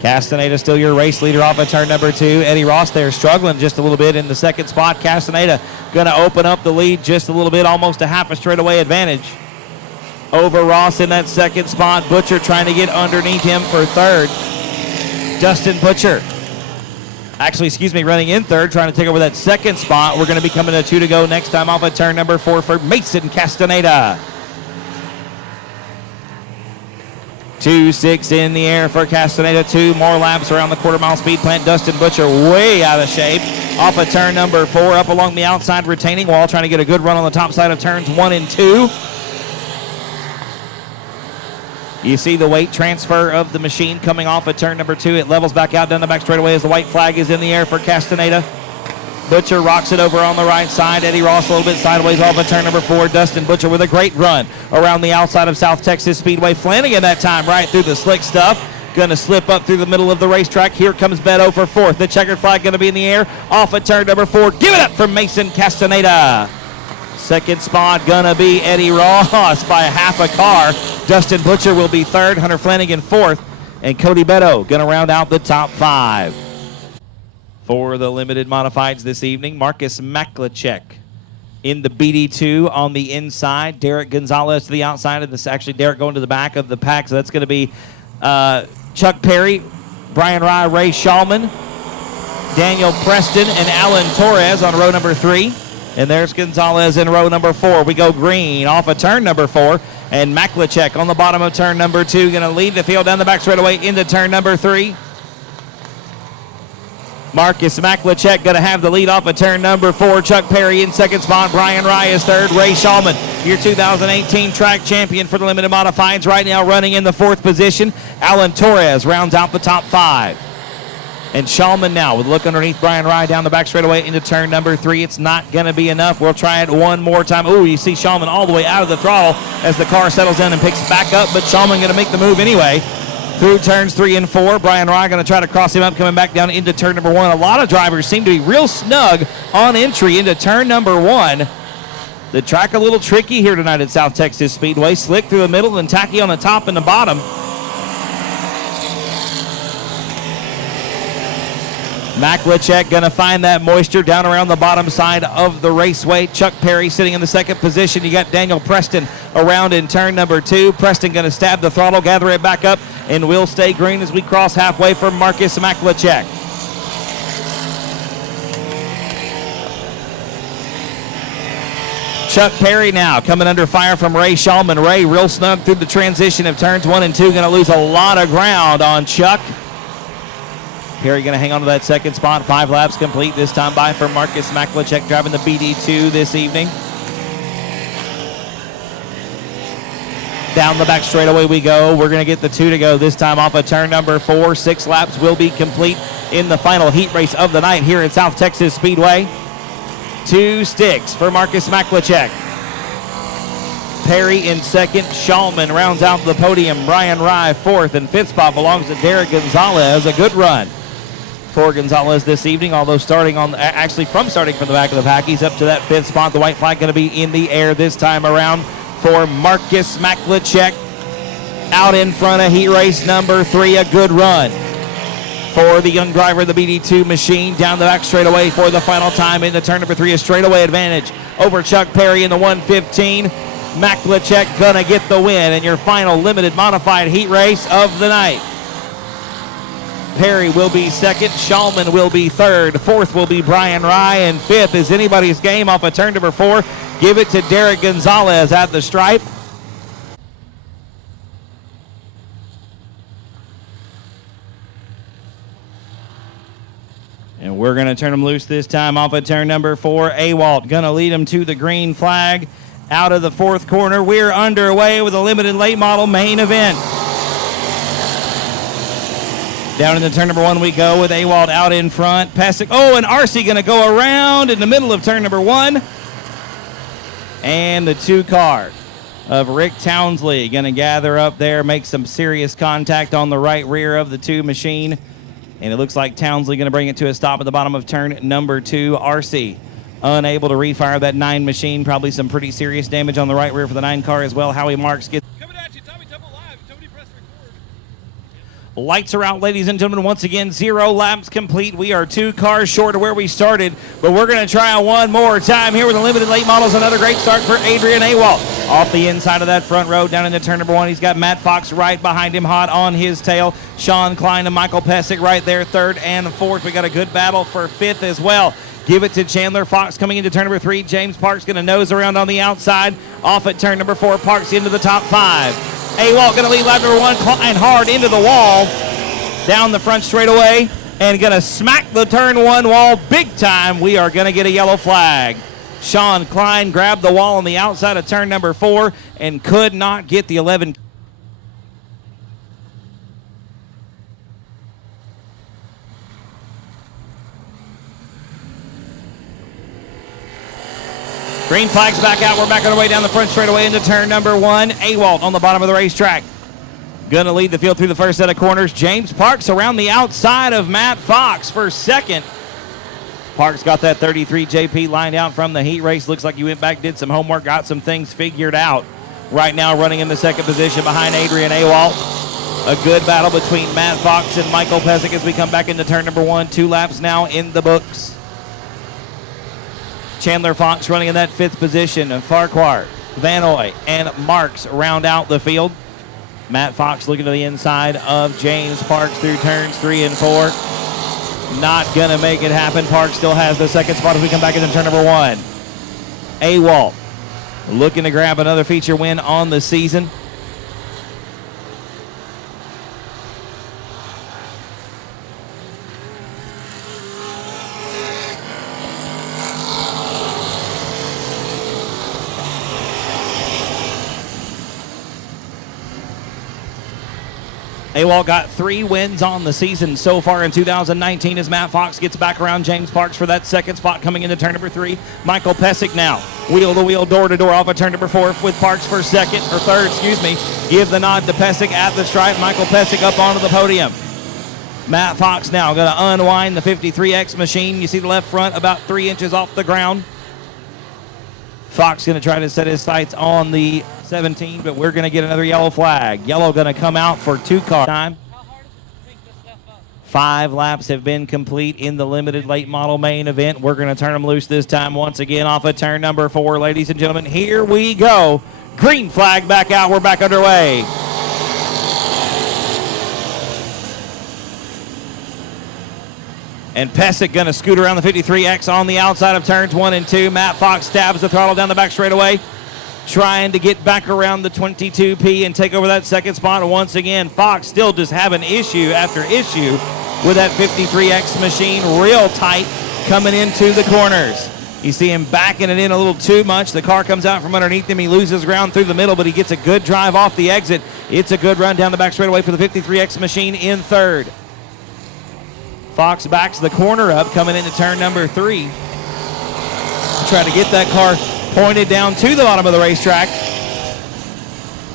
Castaneda still your race leader off of turn number 2. Eddie Ross there struggling just a little bit in the second spot. Castaneda going to open up the lead just a little bit, almost a half a straightaway advantage over Ross in that second spot. Butcher trying to get underneath him for third. Dustin Butcher, running in third, trying to take over that second spot. We're going to be coming to 2 to go next time off of turn number 4 for Mason Castaneda. 2-6 in the air for Castaneda. 2 more laps around the quarter-mile speed plant. Dustin Butcher way out of shape off of turn number 4, up along the outside retaining wall, trying to get a good run on the top side of turns 1 and 2. You see the weight transfer of the machine coming off of turn number 2. It levels back out down the back straightaway as the white flag is in the air for Castaneda. Butcher rocks it over on the right side. Eddie Ross a little bit sideways off of turn number 4. Dustin Butcher with a great run around the outside of South Texas Speedway. Flanagan that time right through the slick stuff. Going to slip up through the middle of the racetrack. Here comes Beto for 4th. The checkered flag going to be in the air off of turn number 4. Give it up for Mason Castaneda. Second spot going to be Eddie Ross by a half a car. Dustin Butcher will be 3rd. Hunter Flanagan 4th. And Cody Beto going to round out the top 5. For the limited modifieds this evening, Marcus Maklachek in the BD2 on the inside. Derek Gonzalez to the outside of this. Actually, Derek going to the back of the pack. So that's going to be Chuck Perry, Brian Rye, Ray Shallman, Daniel Preston, and Alan Torres on row number 3. And there's Gonzalez in row number 4. We go green off of turn number 4. And Maklachek on the bottom of turn number 2. Going to lead the field down the back straightaway into turn number 3. Marcus Maklachek going to have the lead off of turn number 4. Chuck Perry in second spot. Brian Rye is 3rd. Ray Shallman, your 2018 track champion for the limited modifieds, right now running in the 4th position. Alan Torres rounds out the top 5. And Shallman now with a look underneath Brian Rye down the back straightaway into turn number 3. It's not going to be enough. We'll try it one more time. Ooh, you see Shallman all the way out of the throttle as the car settles in and picks back up, but Shallman going to make the move anyway. Through turns 3 and 4, Brian Rye going to try to cross him up, coming back down into turn number 1. A lot of drivers seem to be real snug on entry into turn number 1. The track a little tricky here tonight at South Texas Speedway. Slick through the middle and tacky on the top and the bottom. Maklachek going to find that moisture down around the bottom side of the raceway. Chuck Perry sitting in the 2nd position. You got Daniel Preston around in turn number 2. Preston going to stab the throttle, gather it back up, and we'll stay green as we cross halfway for Marcus Maklachek. Chuck Perry now coming under fire from Ray Shulman. Ray real snug through the transition of turns 1 and 2. Going to lose a lot of ground on Chuck. Perry going to hang on to that second spot. 5 laps complete this time by for Marcus Maklachek driving the BD2 this evening. Down the back straightaway we go. We're going to get the 2 to go this time off of turn number 4. 6 laps will be complete in the final heat race of the night here at South Texas Speedway. 2 sticks for Marcus Maklachek. Perry in second. Shulman rounds out the podium. Brian Rye fourth, and fifth spot belongs to Derek Gonzalez. A good run for Gonzalez this evening, although starting from the back of the pack, he's up to that 5th spot. The white flag going to be in the air this time around for Marcus Maklachek. Out in front of heat race number 3, a good run for the young driver of the BD2 machine. Down the back straightaway for the final time into turn number 3, a straightaway advantage over Chuck Perry in the 115. Maklachek gonna get the win in your final limited modified heat race of the night. Perry will be second, Shulman will be third, fourth will be Brian Rye, and fifth is anybody's game off of turn number 4. Give it to Derek Gonzalez at the stripe. And we're going to turn him loose this time off of turn number 4. Awalt going to lead him to the green flag out of the 4th corner. We're underway with a limited late model main event. Down in the turn number 1 we go with Awalt out in front. Passing. Oh, and RC going to go around in the middle of turn number 1. And the 2 car of Rick Townsley going to gather up there, make some serious contact on the right rear of the 2 machine. And it looks like Townsley going to bring it to a stop at the bottom of turn number 2. RC unable to refire that 9 machine. Probably some pretty serious damage on the right rear for the 9 car as well. Howie Marks gets... Coming at you, Tommy Temple Live. Somebody press record. Lights are out, ladies and gentlemen. Once again, 0 laps complete. We are 2 cars short of where we started, but we're going to try one more time here with the limited late models. Another great start for Adrian Awalt. Off the inside of that front row, down into turn number 1, he's got Matt Fox right behind him, hot on his tail. Sean Klein and Michael Pesic right there, 3rd and 4th. We got a good battle for 5th as well. Give it to Chandler Fox coming into turn number 3. James Parks going to nose around on the outside. Off at turn number 4, Parks into the top 5. Awalt going to lead lap number 1, Klein hard into the wall. Down the front straightaway and going to smack the turn 1 wall big time. We are going to get a yellow flag. Sean Klein grabbed the wall on the outside of turn number 4 and could not get the 11. Green flag's back out. We're back on our way down the front straightaway into turn number 1. Awalt on the bottom of the racetrack. Going to lead the field through the first set of corners. James Parks around the outside of Matt Fox for second. Parks got that 33 JP lined out from the heat race. Looks like he went back, did some homework, got some things figured out. Right now running in the second position behind Adrian Awalt. A good battle between Matt Fox and Michael Pesic as we come back into turn number 1. 2 laps now in the books. Chandler Fox running in that 5th position. Farquhar, Vanoy, and Marks round out the field. Matt Fox looking to the inside of James Parks through turns 3 and 4. Not going to make it happen. Parks still has the second spot as we come back into turn number 1. Awalt looking to grab another feature win on the season. Awalt got 3 wins on the season so far in 2019 as Matt Fox gets back around James Parks for that second spot coming into turn number 3. Michael Pesic now wheel to wheel, door to door off of turn number 4 with Parks for third. Give the nod to Pesic at the stripe. Michael Pesic up onto the podium. Matt Fox now going to unwind the 53X machine. You see the left front about 3 inches off the ground. Fox going to try to set his sights on the 17, but we're going to get another yellow flag. Yellow going to come out for 2 car time. 5 laps have been complete in the limited late model main event. We're going to turn them loose this time once again off of turn number 4, ladies and gentlemen. Here we go. Green flag back out. We're back underway. And Pesic going to scoot around the 53X on the outside of turns 1 and 2. Matt Fox stabs the throttle down the back straightaway, trying to get back around the 22P and take over that second spot. Once again, Fox still just having issue after issue with that 53X machine, real tight coming into the corners. You see him backing it in a little too much. The car comes out from underneath him. He loses ground through the middle, but he gets a good drive off the exit. It's a good run down the back straightaway for the 53X machine in third. Fox backs the corner up coming into turn number 3. Try to get that car pointed down to the bottom of the racetrack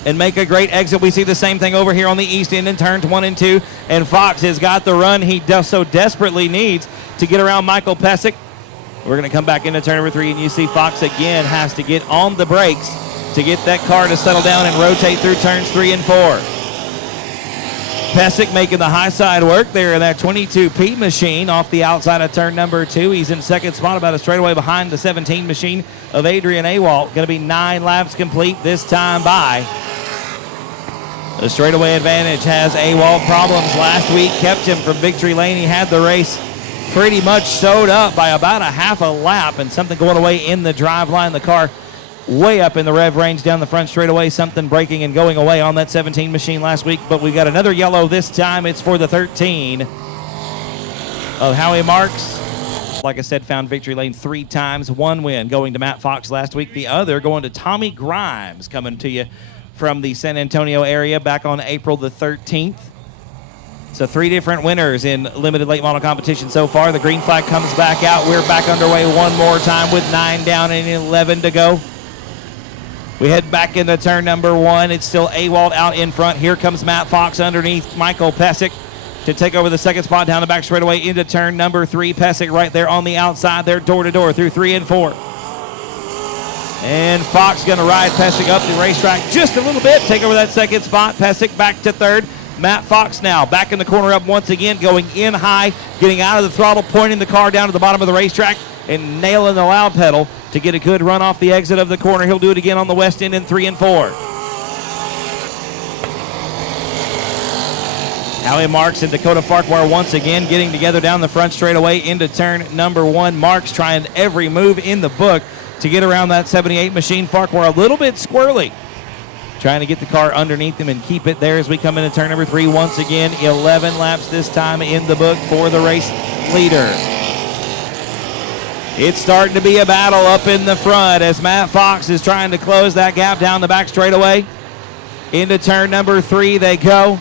and make a great exit. We see the same thing over here on the east end in turns 1 and 2. And Fox has got the run he so desperately needs to get around Michael Pesic. We're going to come back into turn number 3, and you see Fox again has to get on the brakes to get that car to settle down and rotate through turns 3 and 4. Pesic making the high side work there in that 22P machine off the outside of turn number 2. He's in second spot, about a straightaway behind the 17 machine of Adrian Awalt. Going to be 9 laps complete this time by. The straightaway advantage has Awalt problems last week, kept him from victory lane. He had the race pretty much sewed up by about a half a lap, and something going away in the drive line. The car way up in the rev range down the front straightaway, something breaking and going away on that 17 machine last week. But we got another yellow this time. It's for the 13 of Howie Marks. Like I said, found victory lane 3 times. 1 win going to Matt Fox last week. The other going to Tommy Grimes, coming to you from the San Antonio area back on April the 13th. So 3 different winners in limited late model competition so far. The green flag comes back out. We're back underway one more time with 9 down and 11 to go. We head back into turn number 1. It's still Awalt out in front. Here comes Matt Fox underneath Michael Pesic to take over the second spot down the back straightaway into turn number 3. Pesic right there on the outside there, door to door through 3 and 4. And Fox going to ride Pesic up the racetrack just a little bit, take over that second spot. Pesic back to third. Matt Fox now back in the corner up once again, going in high, getting out of the throttle, pointing the car down to the bottom of the racetrack and nailing the loud pedal to get a good run off the exit of the corner. He'll do it again on the west end in 3 and 4. Howie Marks and Dakota Farquhar once again getting together down the front straightaway into turn number 1. Marks trying every move in the book to get around that 78 machine. Farquhar a little bit squirrely, trying to get the car underneath him and keep it there as we come into turn number 3. Once again, 11 laps this time in the book for the race leader. It's starting to be a battle up in the front as Matt Fox is trying to close that gap down the back straightaway. Into turn number 3 they go.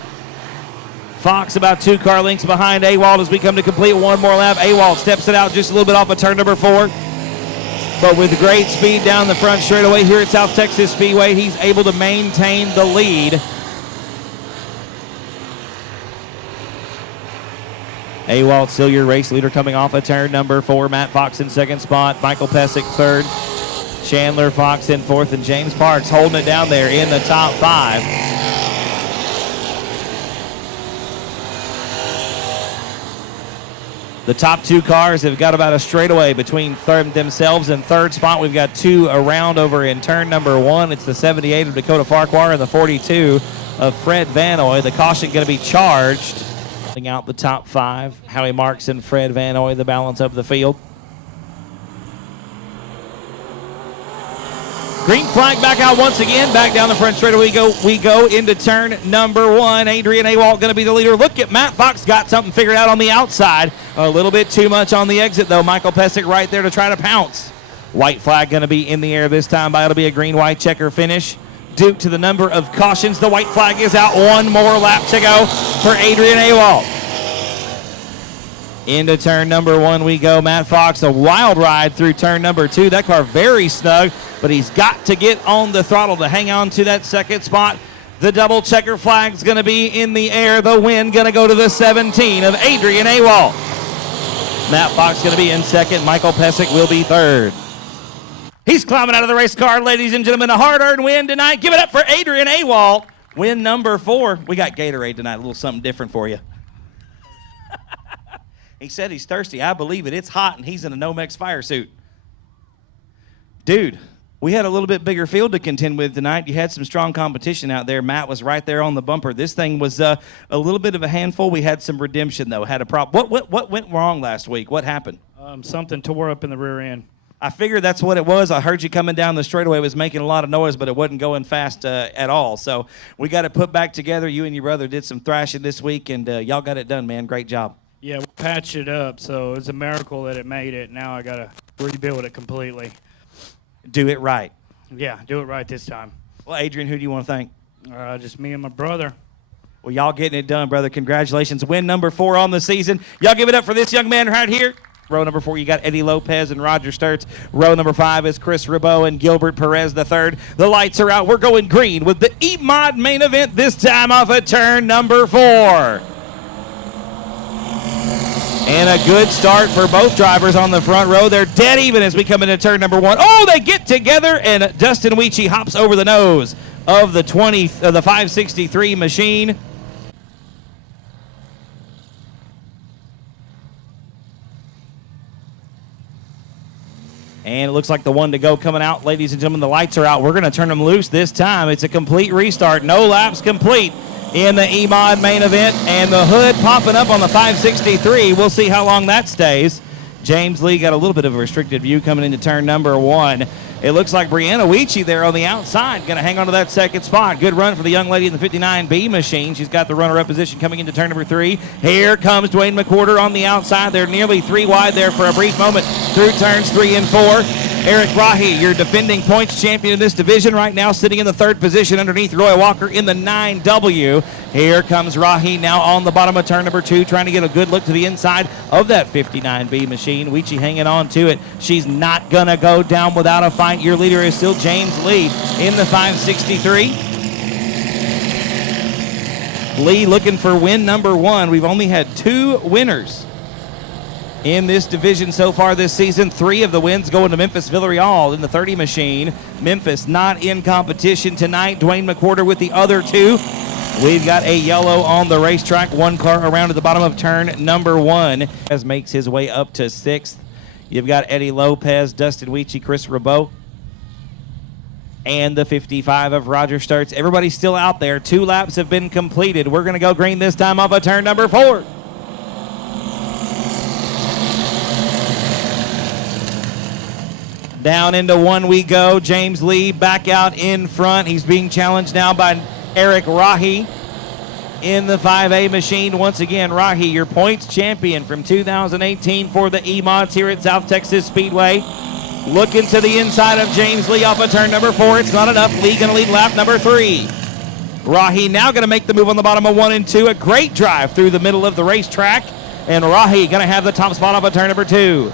Fox about 2 car lengths behind Awalt as we come to complete one more lap. Awalt steps it out just a little bit off of turn number 4. But with great speed down the front straightaway here at South Texas Speedway, he's able to maintain the lead. Awalt still your race leader coming off of turn number 4. Matt Fox in second spot. Michael Pesic third. Chandler Fox in fourth. And James Parks holding it down there in the top 5. The top 2 cars have got about a straightaway between themselves and third spot. We've got 2 around over in turn number 1. It's the 78 of Dakota Farquhar and the 42 of Fred Vanoy. The caution going to be charged. Out the top 5. Howie Marks and Fred Vanoy, the balance of the field. Green flag back out once again. Back down the front straightaway we go into turn number 1. Adrian Awalt going to be the leader. Look at Matt Fox, got something figured out on the outside. A little bit too much on the exit, though. Michael Pesic right there to try to pounce. White flag going to be in the air this time, but it'll be a green-white checker finish. Due to the number of cautions, the white flag is out. One more lap to go for Adrian Awalt. Into turn number 1 we go. Matt Fox, a wild ride through turn number 2. That car very snug, but he's got to get on the throttle to hang on to that second spot. The double checker flag's going to be in the air. The win going to go to the 17 of Adrian Awalt. Matt Fox going to be in second. Michael Pesic will be third. He's climbing out of the race car, ladies and gentlemen. A hard-earned win tonight. Give it up for Adrian Awalt. Win number 4. We got Gatorade tonight, a little something different for you. He said he's thirsty. I believe it. It's hot, and he's in a Nomex fire suit. Dude, We had a little bit bigger field to contend with tonight. You had some strong competition out there. Matt was right there on the bumper. This thing was a little bit of a handful. We had some redemption, though. Had a problem. What went wrong last week? What happened? Something tore up in the rear end. I figured that's what it was. I heard you coming down the straightaway. It was making a lot of noise, but it wasn't going fast at all. So we got it put back together. You and your brother did some thrashing this week, and y'all got it done, man. Great job. Yeah, we patched it up, so it's a miracle that it made it. Now I got to rebuild it completely. Do it right. Yeah, do it right this time. Well, Adrian, who do you want to thank? Just me and my brother. Well, y'all getting it done, brother. Congratulations. Win number 4 on the season. Y'all give it up for this young man right here. Row number 4, you got Eddie Lopez and Roger Sturts. Row number 5 is Chris Ribot and Gilbert Perez III. The lights are out. We're going green with the E-Mod main event, this time off of turn number 4. And a good start for both drivers on the front row. They're dead even as we come into turn number 1. Oh, they get together, and Dustin Weechie hops over the nose of the 563 machine. And it looks like the one to go coming out. Ladies and gentlemen, the lights are out. We're going to turn them loose this time. It's a complete restart. No laps complete in the E-Mod main event. And the hood popping up on the 563. We'll see how long that stays. James Lee got a little bit of a restricted view coming into turn number 1. It looks like Brianna Weechie there on the outside, going to hang on to that second spot. Good run for the young lady in the 59B machine. She's got the runner-up position coming into turn number 3. Here comes Dwayne McWhorter on the outside. They're nearly 3 wide there for a brief moment through turns 3 and 4. Eric Rahi, your defending points champion in this division right now, sitting in the 3rd position underneath Roy Walker in the 9W. Here comes Rahi now on the bottom of turn number 2, trying to get a good look to the inside of that 59B machine. Weechie hanging on to it. She's not going to go down without a fight. Your leader is still James Lee in the 563. Lee looking for win number 1. We've only had 2 winners in this division so far this season. 3 of the wins going to Memphis Villarreal in the 30 machine. Memphis not in competition tonight. Dwayne McWhorter with the other 2. We've got a yellow on the racetrack. 1 car around at the bottom of turn number 1 as makes his way up to 6th. You've got Eddie Lopez, Dustin Weechie, Chris Ribot, and the 55 of Roger Sturts. Everybody's still out there. 2 laps have been completed. We're going to go green this time off of turn number 4. Down into 1 we go. James Lee back out in front. He's being challenged now by Eric Rahi in the 5A machine. Once again, Rahi, your points champion from 2018 for the E-Mods here at South Texas Speedway. Looking to the inside of James Lee off of turn number 4. It's not enough. Lee going to lead lap number 3. Rahi now going to make the move on the bottom of 1 and 2. A great drive through the middle of the racetrack. And Rahi going to have the top spot off of turn number 2.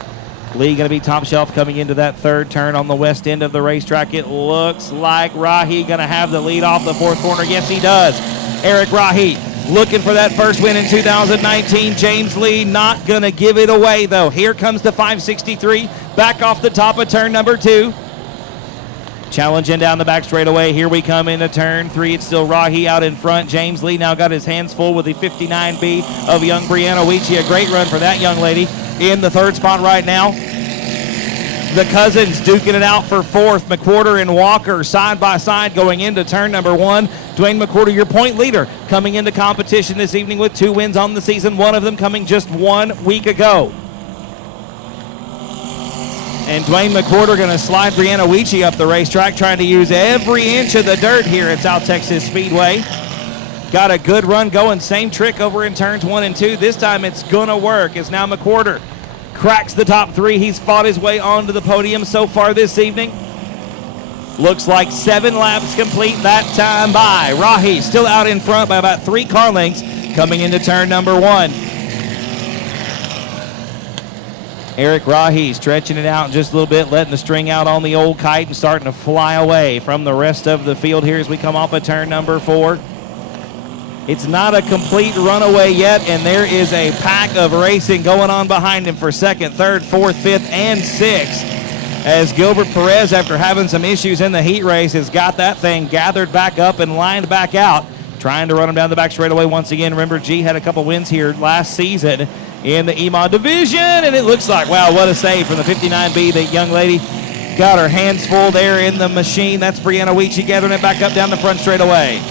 Lee going to be top shelf coming into that 3rd turn on the west end of the racetrack. It looks like Rahi going to have the lead off the 4th corner. Yes, he does. Eric Rahi looking for that first win in 2019. James Lee not going to give it away, though. Here comes the 563 back off the top of turn number 2. Challenging down the back straightaway. Here we come into turn 3. It's still Rahi out in front. James Lee now got his hands full with the 59B of young Brianna Weechie. A great run for that young lady in the 3rd spot right now. The cousins duking it out for 4th. McWhorter and Walker side by side going into turn number 1. Dwayne McWhorter, your point leader, coming into competition this evening with 2 wins on the season, one of them coming just 1 week ago. And Dwayne McWhorter going to slide Brianna Weechie up the racetrack, trying to use every inch of the dirt here at South Texas Speedway. Got a good run going. Same trick over in turns 1 and 2. This time it's going to work. It's now McWhorter cracks the top 3. He's fought his way onto the podium so far this evening. Looks like 7 laps complete that time by Rahi. Still out in front by about 3 car lengths coming into turn number 1. Eric Rahi stretching it out just a little bit, letting the string out on the old kite and starting to fly away from the rest of the field here as we come off of turn number 4. It's not a complete runaway yet, and there is a pack of racing going on behind him for 2nd, 3rd, 4th, 5th, and 6th. As Gilbert Perez, after having some issues in the heat race, has got that thing gathered back up and lined back out, trying to run him down the back straightaway once again. Remember, G had a couple wins here last season in the E-Mod division, and it looks like, wow, what a save from the 59B, the young lady got her hands full there in the machine. That's Brianna Weechie gathering it back up down the front straightaway.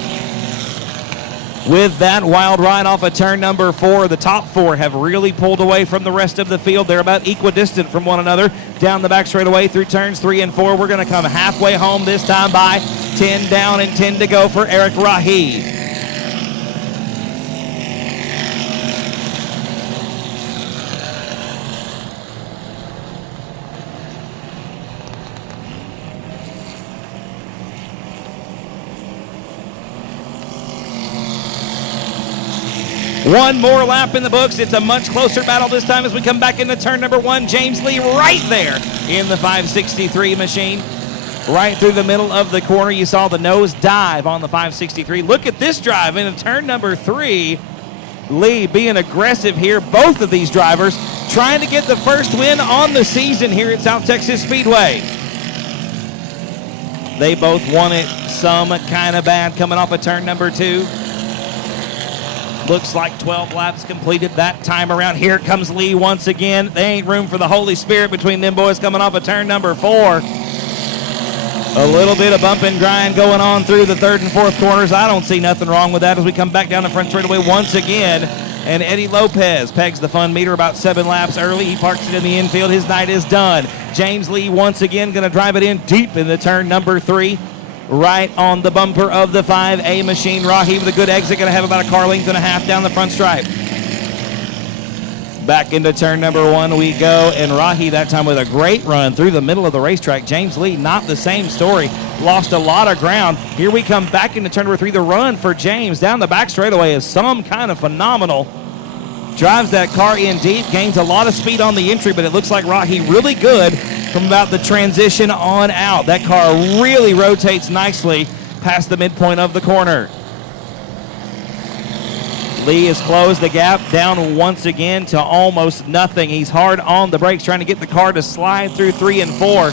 With that wild ride off of turn number 4, the top 4 have really pulled away from the rest of the field. They're about equidistant from one another down the back straightaway through turns 3 and 4. We're going to come halfway home this time by 10 down and 10 to go for Eric Rahi. One more lap in the books. It's a much closer battle this time as we come back into turn number 1. James Lee right there in the 563 machine. Right through the middle of the corner. You saw the nose dive on the 563. Look at this drive into turn number 3. Lee being aggressive here. Both of these drivers trying to get the first win on the season here at South Texas Speedway. They both won it some kind of bad coming off of turn number 2. Looks like 12 laps completed that time around. Here comes Lee once again. There ain't room for the Holy Spirit between them boys coming off of turn number 4. A little bit of bump and grind going on through the 3rd and 4th corners. I don't see nothing wrong with that as we come back down the front straightaway once again. And Eddie Lopez pegs the fun meter about 7 laps early. He parks it in the infield. His night is done. James Lee once again going to drive it in deep into turn number 3. Right on the bumper of the 5A machine. Rahi with a good exit, going to have about a car length and a half down the front stripe. Back into turn number 1 we go, and Rahi that time with a great run through the middle of the racetrack. James Lee, not the same story. Lost a lot of ground. Here we come back into turn number 3. The run for James down the back straightaway is some kind of phenomenal. Drives that car in deep, gains a lot of speed on the entry, but it looks like Rahi really good from about the transition on out. That car really rotates nicely past the midpoint of the corner. Lee has closed the gap down once again to almost nothing. He's hard on the brakes trying to get the car to slide through 3 and 4.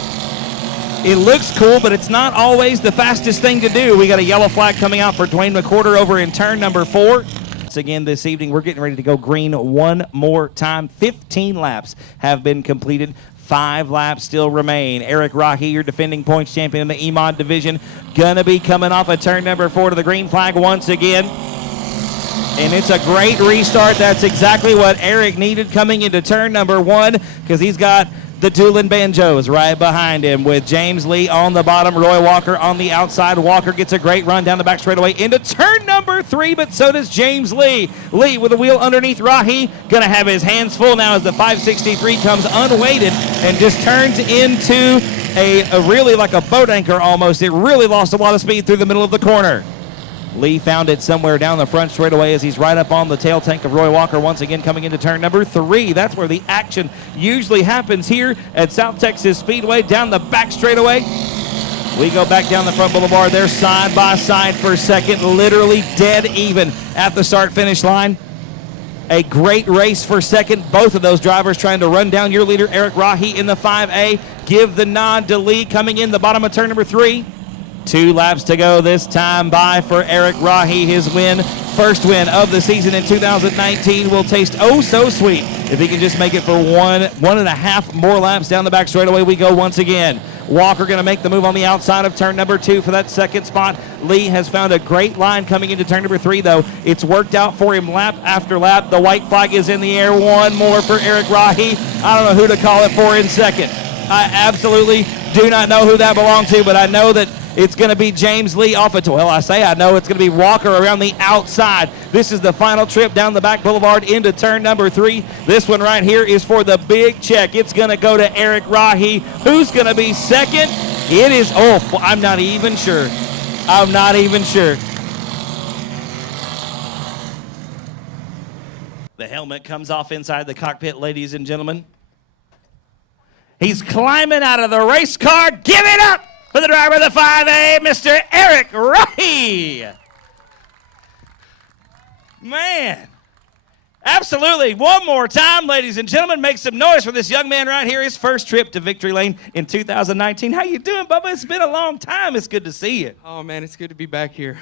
It looks cool, but it's not always the fastest thing to do. We got a yellow flag coming out for Dwayne McWhorter over in turn number 4. Once again this evening, we're getting ready to go green one more time. 15 laps have been completed. 5 laps still remain. Eric Rahi, your defending points champion in the EMOD division, gonna be coming off of turn number 4 to the green flag once again. And it's a great restart. That's exactly what Eric needed coming into turn number 1 because he's got the Doolin Banjos right behind him with James Lee on the bottom, Roy Walker on the outside. Walker gets a great run down the back straightaway into turn number 3, but so does James Lee. Lee with a wheel underneath Rahi, gonna have his hands full now as the 563 comes unweighted and just turns into a really like a boat anchor almost. It really lost a lot of speed through the middle of the corner. Lee found it somewhere down the front straightaway as he's right up on the tail tank of Roy Walker once again coming into turn number 3. That's where the action usually happens here at South Texas Speedway. Down the back straightaway, we go back down the front boulevard. They're side by side for second, literally dead even at the start-finish line. A great race for second. Both of those drivers trying to run down your leader, Eric Rahi, in the 5A. Give the nod to Lee coming in the bottom of turn number 3. 2 laps to go this time by for Eric Rahi. His win, first win of the season in 2019, will taste oh so sweet if he can just make it for one and a half more laps down the back straightaway we go once again. Walker going to make the move on the outside of turn number 2 for that second spot. Lee has found a great line coming into turn number 3, though. It's worked out for him lap after lap. The white flag is in the air. One more for Eric Rahi. I don't know who to call it for in second. I absolutely do not know who that belongs to, but I know that it's going to be James Lee off it. Well, I know it's going to be Walker around the outside. This is the final trip down the back boulevard into turn number 3. This one right here is for the big check. It's going to go to Eric Rahi. Who's going to be second? It is, I'm not even sure. I'm not even sure. The helmet comes off inside the cockpit, ladies and gentlemen. He's climbing out of the race car. Give it up for the driver of the 5A, Mr. Eric Rahi. Man, absolutely. One more time, ladies and gentlemen, make some noise for this young man right here. His first trip to Victory Lane in 2019. How you doing, Bubba? It's been a long time. It's good to see you. Oh, man, it's good to be back here.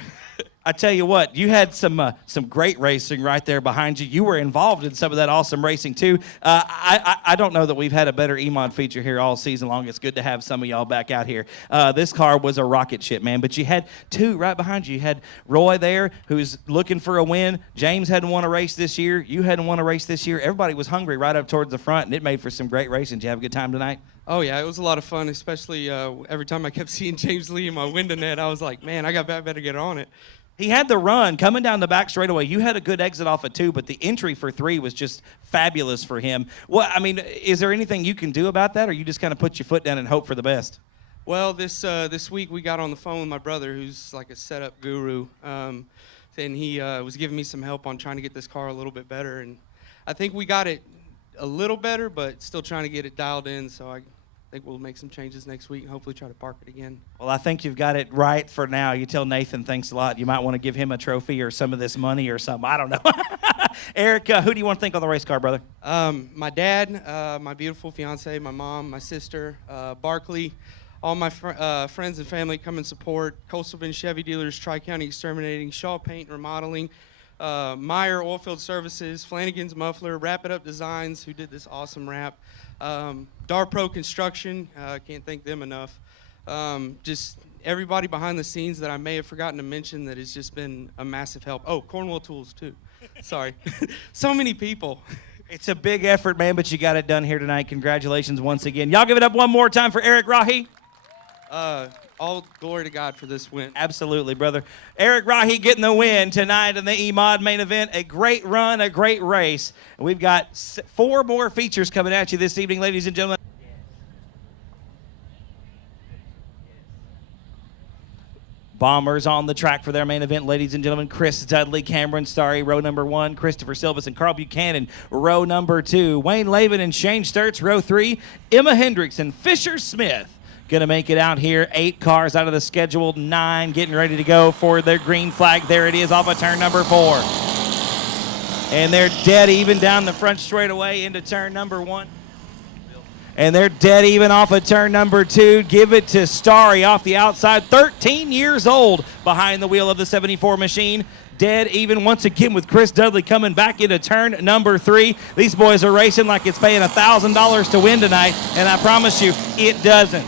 I tell you what, you had some great racing right there behind you. You were involved in some of that awesome racing, too. I don't know that we've had a better EMOD feature here all season long. It's good to have some of y'all back out here. This car was a rocket ship, man. But you had two right behind you. You had Roy there, who's looking for a win. James hadn't won a race this year. You hadn't won a race this year. Everybody was hungry right up towards the front, and it made for some great racing. Did you have a good time tonight? Oh, yeah, it was a lot of fun, especially every time I kept seeing James Lee in my window net, I was like, man, I better get on it. He had the run coming down the back straightaway. You had a good exit off of 2, but the entry for 3 was just fabulous for him. Well, I mean, is there anything you can do about that, or you just kind of put your foot down and hope for the best? Well, this week we got on the phone with my brother, who's like a setup guru, and he was giving me some help on trying to get this car a little bit better. And I think we got it a little better, but still trying to get it dialed in, so I think we'll make some changes next week and hopefully try to park it again. Well, I think you've got it right for now. You tell Nathan thanks a lot. You might want to give him a trophy or some of this money or something. I don't know. Eric, who do you want to thank on the race car, brother? My dad, my beautiful fiance, my mom, my sister, Barkley, all my friends and family come and support. Coastal Bend Chevy Dealers, Tri-County Exterminating, Shaw Paint Remodeling, Meyer Oilfield Services, Flanagan's Muffler, Wrap It Up Designs, who did this awesome wrap, Darpro Construction, can't thank them enough. Just everybody behind the scenes that I may have forgotten to mention that has just been a massive help. Oh, Cornwell Tools, too. Sorry. So many people. It's a big effort, man, but you got it done here tonight. Congratulations once again. Y'all give it up one more time for Eric Rahi. All glory to God for this win. Absolutely, brother. Eric Rahi getting the win tonight in the EMOD main event. A great run, a great race. And we've got 4 more features coming at you this evening, ladies and gentlemen. Bombers on the track for their main event, ladies and gentlemen. Chris Dudley, Cameron Starry, row number 1. Christopher Silvas and Carl Buchanan, row number 2. Wayne Lavin and Shane Sturts, row 3. Emma Hendricks and Fisher Smith going to make it out here. 8 cars out of the scheduled 9 getting ready to go for their green flag. There it is off of turn number 4. And they're dead even down the front straightaway into turn number 1. And they're dead even off of turn number 2. Give it to Starry off the outside. 13 years old behind the wheel of the 74 machine. Dead even once again with Chris Dudley coming back into turn number 3. These boys are racing like it's paying $1,000 to win tonight, and I promise you, it doesn't.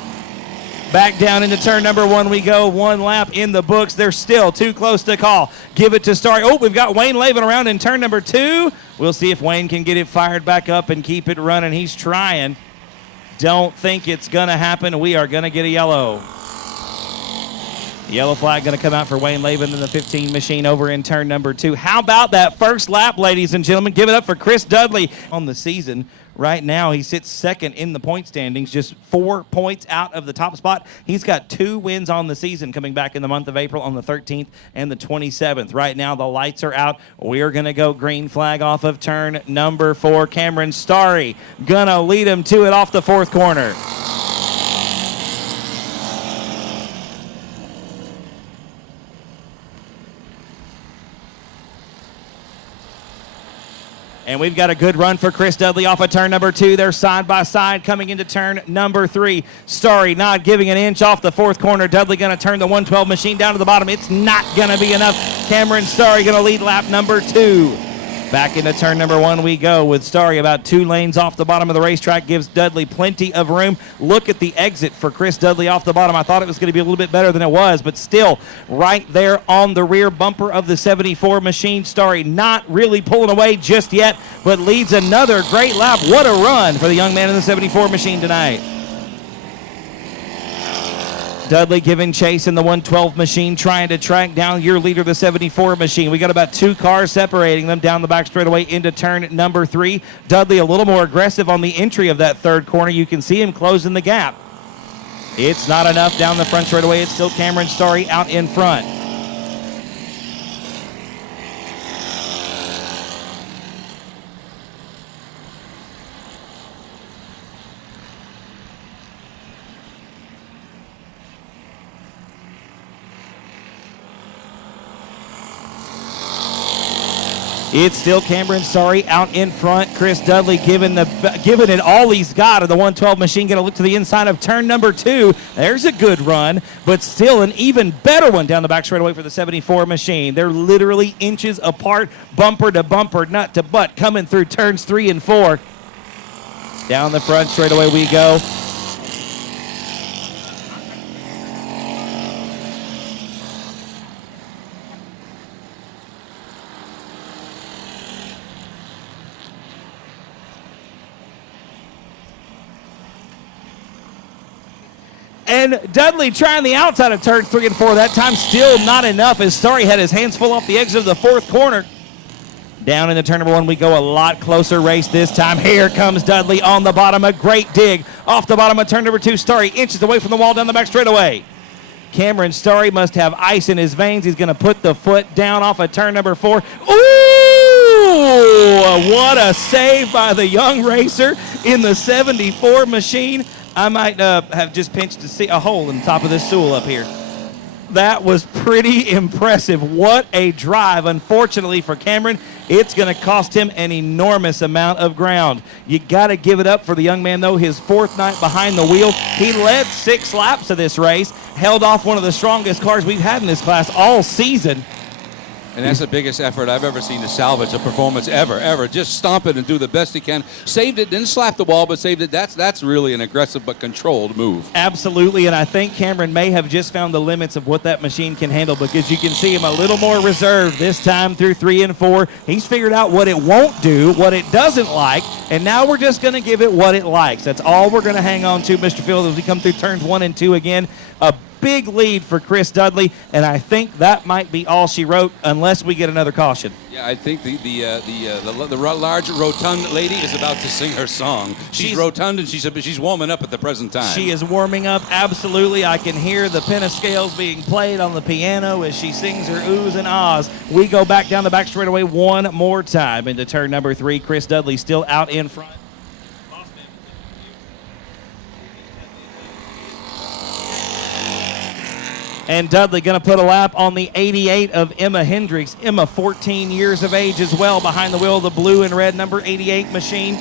Back down into turn number 1 we go. 1 lap in the books. They're still too close to call. Give it to Starry. Oh, we've got Wayne Lavin around in turn number 2. We'll see if Wayne can get it fired back up and keep it running. He's trying. Don't think it's going to happen. We are going to get a yellow. Yellow flag going to come out for Wayne Lavin in the 15 machine over in turn number 2. How about that first lap, ladies and gentlemen? Give it up for Chris Dudley on the season. Right now, he sits second in the point standings, just 4 points out of the top spot. He's got 2 wins on the season coming back in the month of April on the 13th and the 27th. Right now, the lights are out. We're going to go green flag off of turn number 4. Cameron Starry going to lead him to it off the 4th corner. And we've got a good run for Chris Dudley off of turn number 2. They're side by side coming into turn number 3. Starry not giving an inch off the 4th corner. Dudley going to turn the 112 machine down to the bottom. It's not going to be enough. Cameron Starry going to lead lap number 2. Back into turn number 1 we go with Starry about 2 lanes off the bottom of the racetrack. Gives Dudley plenty of room. Look at the exit for Chris Dudley off the bottom. I thought it was going to be a little bit better than it was, but still right there on the rear bumper of the 74 machine. Starry not really pulling away just yet, but leads another great lap. What a run for the young man in the 74 machine tonight. Dudley giving chase in the 112 machine, trying to track down your leader, the 74 machine. We got about 2 cars separating them down the back straightaway into turn number 3. Dudley a little more aggressive on the entry of that 3rd corner. You can see him closing the gap. It's not enough down the front straightaway. It's still Cameron Starry out in front. It's still Cameron Sorry out in front. Chris Dudley giving it all he's got. And the 112 machine going to look to the inside of turn number 2. There's a good run, but still an even better one down the back straightaway for the 74 machine. They're literally inches apart, bumper to bumper, nut to butt, coming through turns 3 and 4. Down the front straightaway we go. And Dudley trying the outside of turn 3 and 4. That time still not enough as Starry had his hands full off the exit of the 4th corner. Down into turn number 1, we go a lot closer race this time. Here comes Dudley on the bottom. A great dig off the bottom of turn number 2. Starry inches away from the wall down the back straightaway. Cameron Starry must have ice in his veins. He's going to put the foot down off of turn number 4. Ooh! What a save by the young racer in the 74 machine. I might have just pinched a hole in the top of this stool up here. That was pretty impressive. What a drive. Unfortunately for Cameron, it's going to cost him an enormous amount of ground. You got to give it up for the young man, though. His 4th night behind the wheel. He led 6 laps of this race, held off one of the strongest cars we've had in this class all season. And that's the biggest effort I've ever seen to salvage a performance ever. Just stomp it and do the best he can. Saved it, didn't slap the wall, but saved it. That's really an aggressive but controlled move. Absolutely, and I think Cameron may have just found the limits of what that machine can handle, because you can see him a little more reserved this time through 3 and 4. He's figured out what it won't do, what it doesn't like, and now we're just going to give it what it likes. That's all we're going to hang on to, Mr. Field, as we come through turns 1 and 2 again. A big lead for Chris Dudley, and I think that might be all she wrote unless we get another caution. Yeah, I think the large rotund lady is about to sing her song. She's rotund and she's warming up at the present time. She is warming up, absolutely. I can hear the pentascales being played on the piano as she sings her oohs and ahs. We go back down the back straightaway one more time into turn number 3. Chris Dudley still out in front. And Dudley going to put a lap on the 88 of Emma Hendricks. Emma, 14 years of age as well, behind the wheel of the blue and red number 88 machine.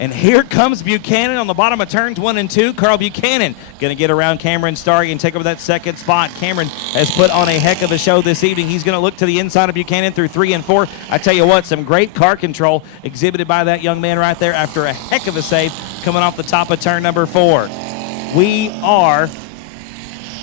And here comes Buchanan on the bottom of turns 1 and 2. Carl Buchanan going to get around Cameron Starry and take over that 2nd spot. Cameron has put on a heck of a show this evening. He's going to look to the inside of Buchanan through 3 and 4. I tell you what, some great car control exhibited by that young man right there after a heck of a save coming off the top of turn number 4. We are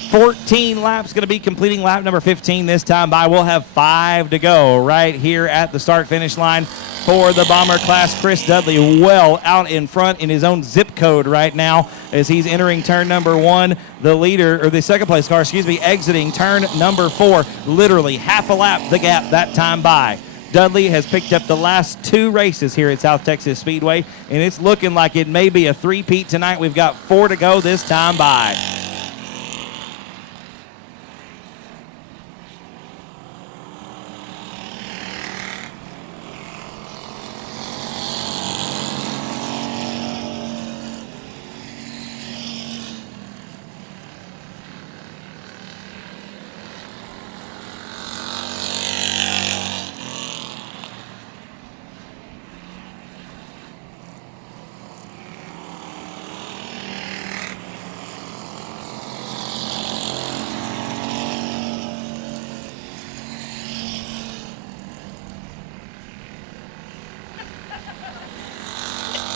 14 laps, going to be completing lap number 15 this time by. We'll have 5 to go right here at the start-finish line for the Bomber class. Chris Dudley well out in front in his own zip code right now as he's entering turn number 1. The leader, or the second place car, exiting turn number 4. Literally half a lap the gap that time by. Dudley has picked up the last 2 races here at South Texas Speedway, and it's looking like it may be a three-peat tonight. We've got 4 to go this time by.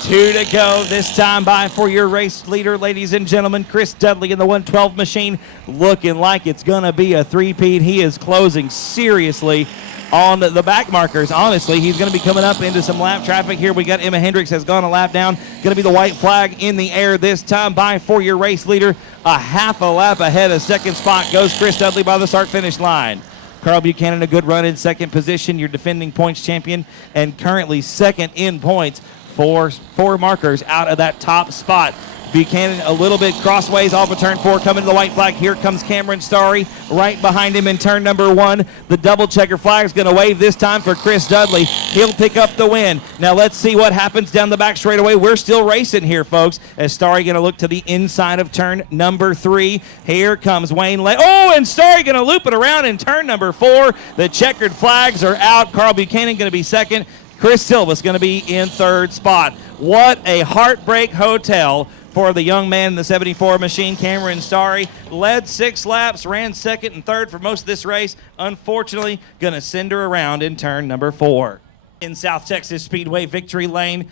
Two to go this time by for your race leader, ladies and gentlemen. Chris Dudley in the 112 machine, looking like it's going to be a three-peat. He is closing seriously on the back markers. Honestly, he's going to be coming up into some lap traffic here. We got Emma Hendricks has gone a lap down. Going to be the white flag in the air this time by for your race leader. A half a lap ahead of second spot goes Chris Dudley by the start-finish line. Carl Buchanan, a good run in second position, your defending points champion, and currently second in points. Four markers out of that top spot. Buchanan a little bit crossways off of turn 4, coming to the white flag. Here comes Cameron Starry right behind him in turn number 1. The double checker flag is going to wave this time for Chris Dudley. He'll pick up the win. Now let's see what happens down the back straightaway. We're still racing here, folks, as Starry going to look to the inside of turn number 3. Here comes Wayne and Starry going to loop it around in turn number 4. The checkered flags are out. Carl Buchanan going to be second. Chris Silva's going to be in third spot. What a heartbreak hotel for the young man in the 74 machine. Cameron Starry led 6 laps, ran second and third for most of this race. Unfortunately, going to send her around in turn number 4. In South Texas Speedway victory lane,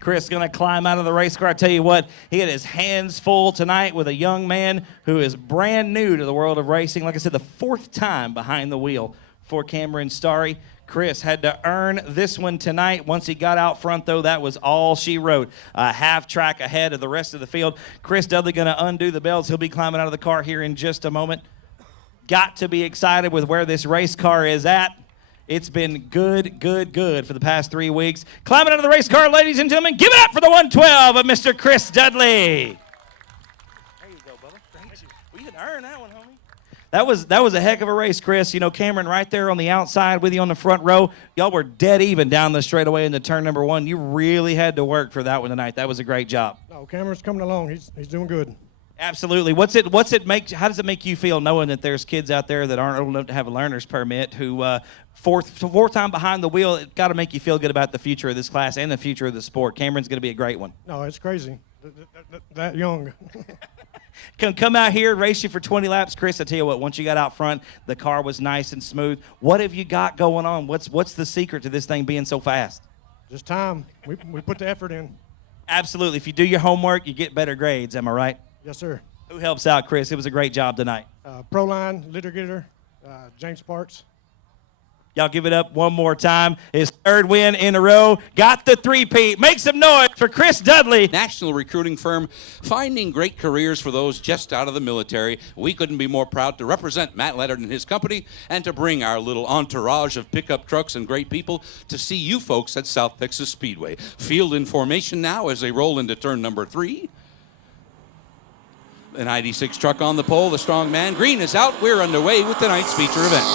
Chris going to climb out of the race car. I tell you what, he had his hands full tonight with a young man who is brand new to the world of racing. Like I said, the 4th time behind the wheel for Cameron Starry. Chris had to earn this one tonight. Once he got out front, though, that was all she wrote. A half track ahead of the rest of the field. Chris Dudley going to undo the bells. He'll be climbing out of the car here in just a moment. Got to be excited with where this race car is at. It's been good for the past 3 weeks. Climbing out of the race car, ladies and gentlemen, give it up for the 112 of Mr. Chris Dudley. There you go, Bubba. Thank you. We didn't earn that one, homie. That was a heck of a race, Chris. You know, Cameron right there on the outside with you on the front row. Y'all were dead even down the straightaway into turn number 1. You really had to work for that one tonight. That was a great job. No, Cameron's coming along. He's doing good. Absolutely. How does it make you feel knowing that there's kids out there that aren't old enough to have a learner's permit who fourth time behind the wheel? It got to make you feel good about the future of this class and the future of the sport. Cameron's going to be a great one. No, it's crazy. That young. Can come out here, race you for 20 laps. Chris, I tell you what, once you got out front, the car was nice and smooth. What have you got going on? What's the secret to this thing being so fast? Just time. We put the effort in. Absolutely. If you do your homework, you get better grades. Am I right? Yes, sir. Who helps out, Chris? It was a great job tonight. Proline, litter getter, James Parks. Y'all give it up one more time. His 3rd win in a row. Got the 3-peat. Make some noise for Chris Dudley. National recruiting firm, finding great careers for those just out of the military. We couldn't be more proud to represent Matt Leonard and his company and to bring our little entourage of pickup trucks and great people to see you folks at South Texas Speedway. Field in formation now as they roll into turn number 3. An ID6 truck on the pole, the strong man. Green is out. We're underway with tonight's feature event.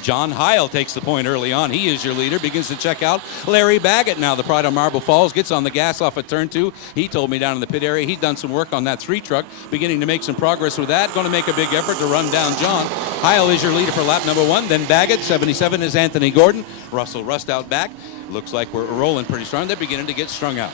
John Heil takes the point early on. He is your leader. Begins to check out. Larry Baggett now, the pride of Marble Falls, gets on the gas off at turn 2. He told me down in the pit area he'd done some work on that 3 truck, beginning to make some progress with that. Going to make a big effort to run down John. Heil is your leader for lap number 1. Then Baggett, 77 is Anthony Gordon. Russell Rust out back. Looks like we're rolling pretty strong. They're beginning to get strung out.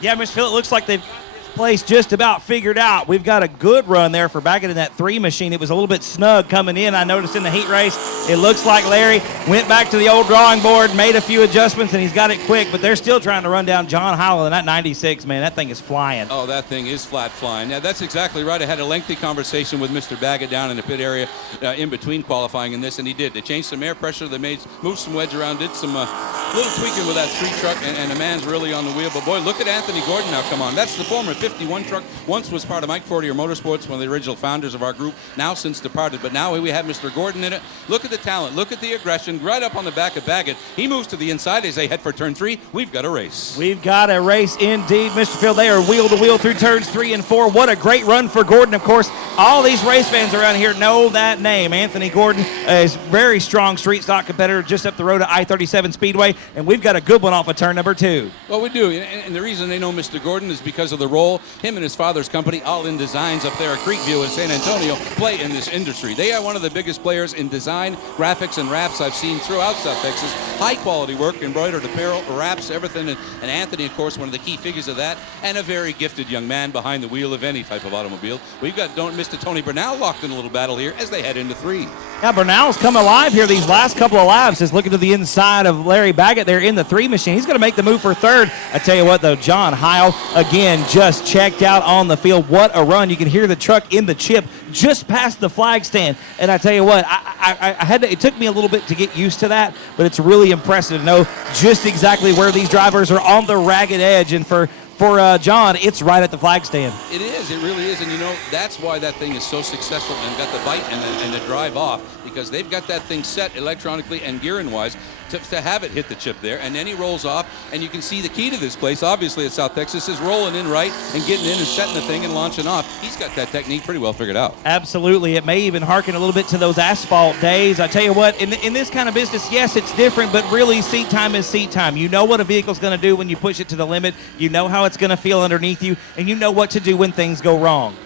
Yeah, Mr. Phil, it looks like they've got this place just about figured out. We've got a good run there for Baggett in that 3 machine. It was a little bit snug coming in. I noticed in the heat race, it looks like Larry went back to the old drawing board, made a few adjustments, and he's got it quick, but they're still trying to run down John Howell in that 96, man. That thing is flying. Oh, that thing is flat flying. Yeah, that's exactly right. I had a lengthy conversation with Mr. Baggett down in the pit area in between qualifying and this, and he did. They changed some air pressure. They moved some wedge around, did some little tweaking with that 3 truck, and the man's really on the wheel. But, boy, look at Anthony Gordon now. Come on. That's the former 51 truck. Once was part of Mike Fortier Motorsports, one of the original founders of our group, now since departed. But now we have Mr. Gordon in it. Look at the talent. Look at the aggression right up on the back of Baggett. He moves to the inside as they head for turn 3. We've got a race. We've got a race indeed, Mr. Field. They are wheel to wheel through turns 3 and 4. What a great run for Gordon. Of course, all these race fans around here know that name. Anthony Gordon is a very strong street stock competitor just up the road at I-37 Speedway, and we've got a good one off of turn number 2. Well, we do, and the reason they know Mr. Gordon is because of the role him and his father's company, All In Designs, up there at Creekview in San Antonio, play in this industry. They are one of the biggest players in design, graphics, and wraps I've seen throughout South Texas. High-quality work, embroidered apparel, wraps, everything, and Anthony, of course, one of the key figures of that, and a very gifted young man behind the wheel of any type of automobile. We've got Mr. Tony Bernal locked in a little battle here as they head into 3. Yeah, Bernal's come alive here these last couple of laps. Is looking to the inside of Larry Baggett there in the 3 machine. He's going to make the move for 3rd. I tell you what, though, John Heil, again, just checked out on the field. What a run. You can hear the truck in the chip just past the flag stand. And I tell you what, I had to, it took me a little bit to get used to that, but it's really impressive to know just exactly where these drivers are on the ragged edge. And for for John, it's right at the flag stand. It is. It really is. And, you know, that's why that thing is so successful and got the bite and the drive off, because they've got that thing set electronically and gearing-wise to have it hit the chip there. And then he rolls off, and you can see the key to this place, obviously, at South Texas, is rolling in right and getting in and setting the thing and launching off. He's got that technique pretty well figured out. Absolutely. It may even harken a little bit to those asphalt days. I tell you what, in this kind of business, yes, it's different, but really seat time is seat time. You know what a vehicle's going to do when you push it to the limit. You know how it's going to feel underneath you, and you know what to do when things go wrong.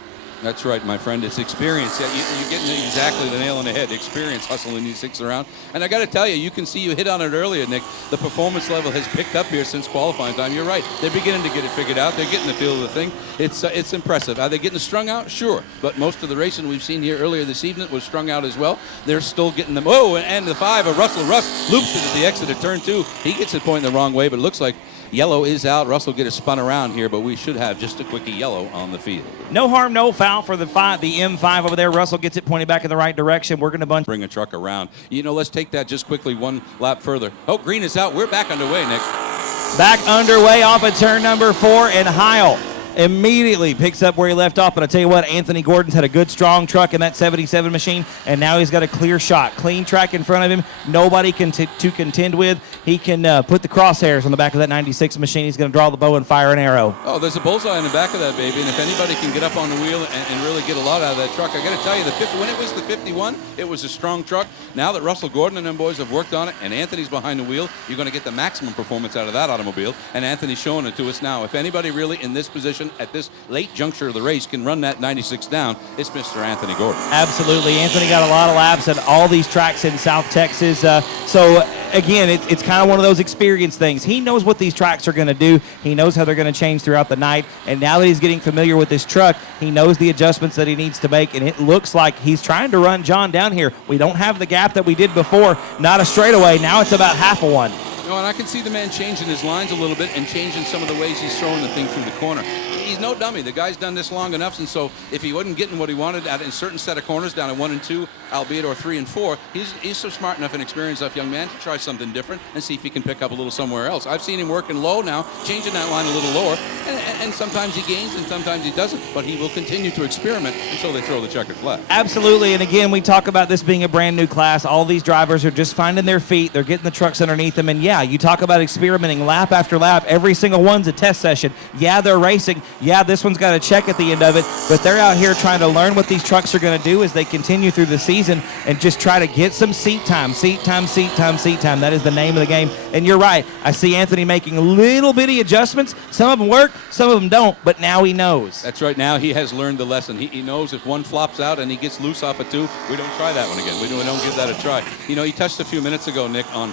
That's right, my friend. It's experience. You're getting exactly the nail on the head. Experience hustling these things around. And I got to tell you, you can see you hit on it earlier, Nick. The performance level has picked up here since qualifying time. You're right. They're beginning to get it figured out. They're getting the feel of the thing. It's impressive. Are they getting strung out? Sure. But most of the racing we've seen here earlier this evening was strung out as well. They're still getting them. Oh, and the 5 of Russell. Russ loops it at the exit of turn 2. He gets it pointing the wrong way, but it looks like yellow is out. Russell get it spun around here, but we should have just a quickie yellow on the field. No harm, no foul for the M5 over there. Russell gets it pointed back in the right direction. We're going to bring a truck around. You know, let's take that just quickly one lap further. Oh, green is out. We're back underway, Nick. Back underway off of turn number 4, and Heil immediately picks up where he left off. But I tell you what, Anthony Gordon's had a good, strong truck in that 77 machine, and now he's got a clear shot. Clean track in front of him. Nobody to contend with. He can put the crosshairs on the back of that 96 machine. He's going to draw the bow and fire an arrow. Oh, there's a bullseye in the back of that baby, and if anybody can get up on the wheel and really get a lot out of that truck, I got to tell you, when it was the 51, it was a strong truck. Now that Russell Gordon and them boys have worked on it, and Anthony's behind the wheel, you're going to get the maximum performance out of that automobile, and Anthony's showing it to us now. If anybody really in this position at this late juncture of the race can run that 96 down, it's Mr. Anthony Gordon. Absolutely. Anthony got a lot of laps at all these tracks in South Texas. So, again, it's kind of one of those experience things. He knows what these tracks are going to do. He knows how they're going to change throughout the night. And now that he's getting familiar with this truck, he knows the adjustments that he needs to make. And it looks like he's trying to run John down here. We don't have the gap that we did before. Not a straightaway. Now it's about half a one. No, and I can see the man changing his lines a little bit and changing some of the ways he's throwing the thing through the corner. He's no dummy. The guy's done this long enough, and so if he wasn't getting what he wanted at a certain set of corners down at 1 and 2, albeit or 3 and 4, he's so smart enough and experienced enough young man to try something different and see if he can pick up a little somewhere else. I've seen him working low now, changing that line a little lower, and sometimes he gains and sometimes he doesn't, but he will continue to experiment until they throw the checkered flag. Absolutely, and again, we talk about this being a brand new class. All these drivers are just finding their feet. They're getting the trucks underneath them, and yeah, you talk about experimenting lap after lap. Every single one's a test session. Yeah, they're racing. Yeah, this one's got a check at the end of it, but they're out here trying to learn what these trucks are going to do as they continue through the season and just try to get some seat time. Seat time, seat time, seat time. That is the name of the game. And you're right. I see Anthony making little bitty adjustments. Some of them work, some of them don't, but now he knows. That's right. Now he has learned the lesson. He knows if one flops out and he gets loose off of 2, we don't try that one again. We don't give that a try. You know, he touched a few minutes ago, Nick, on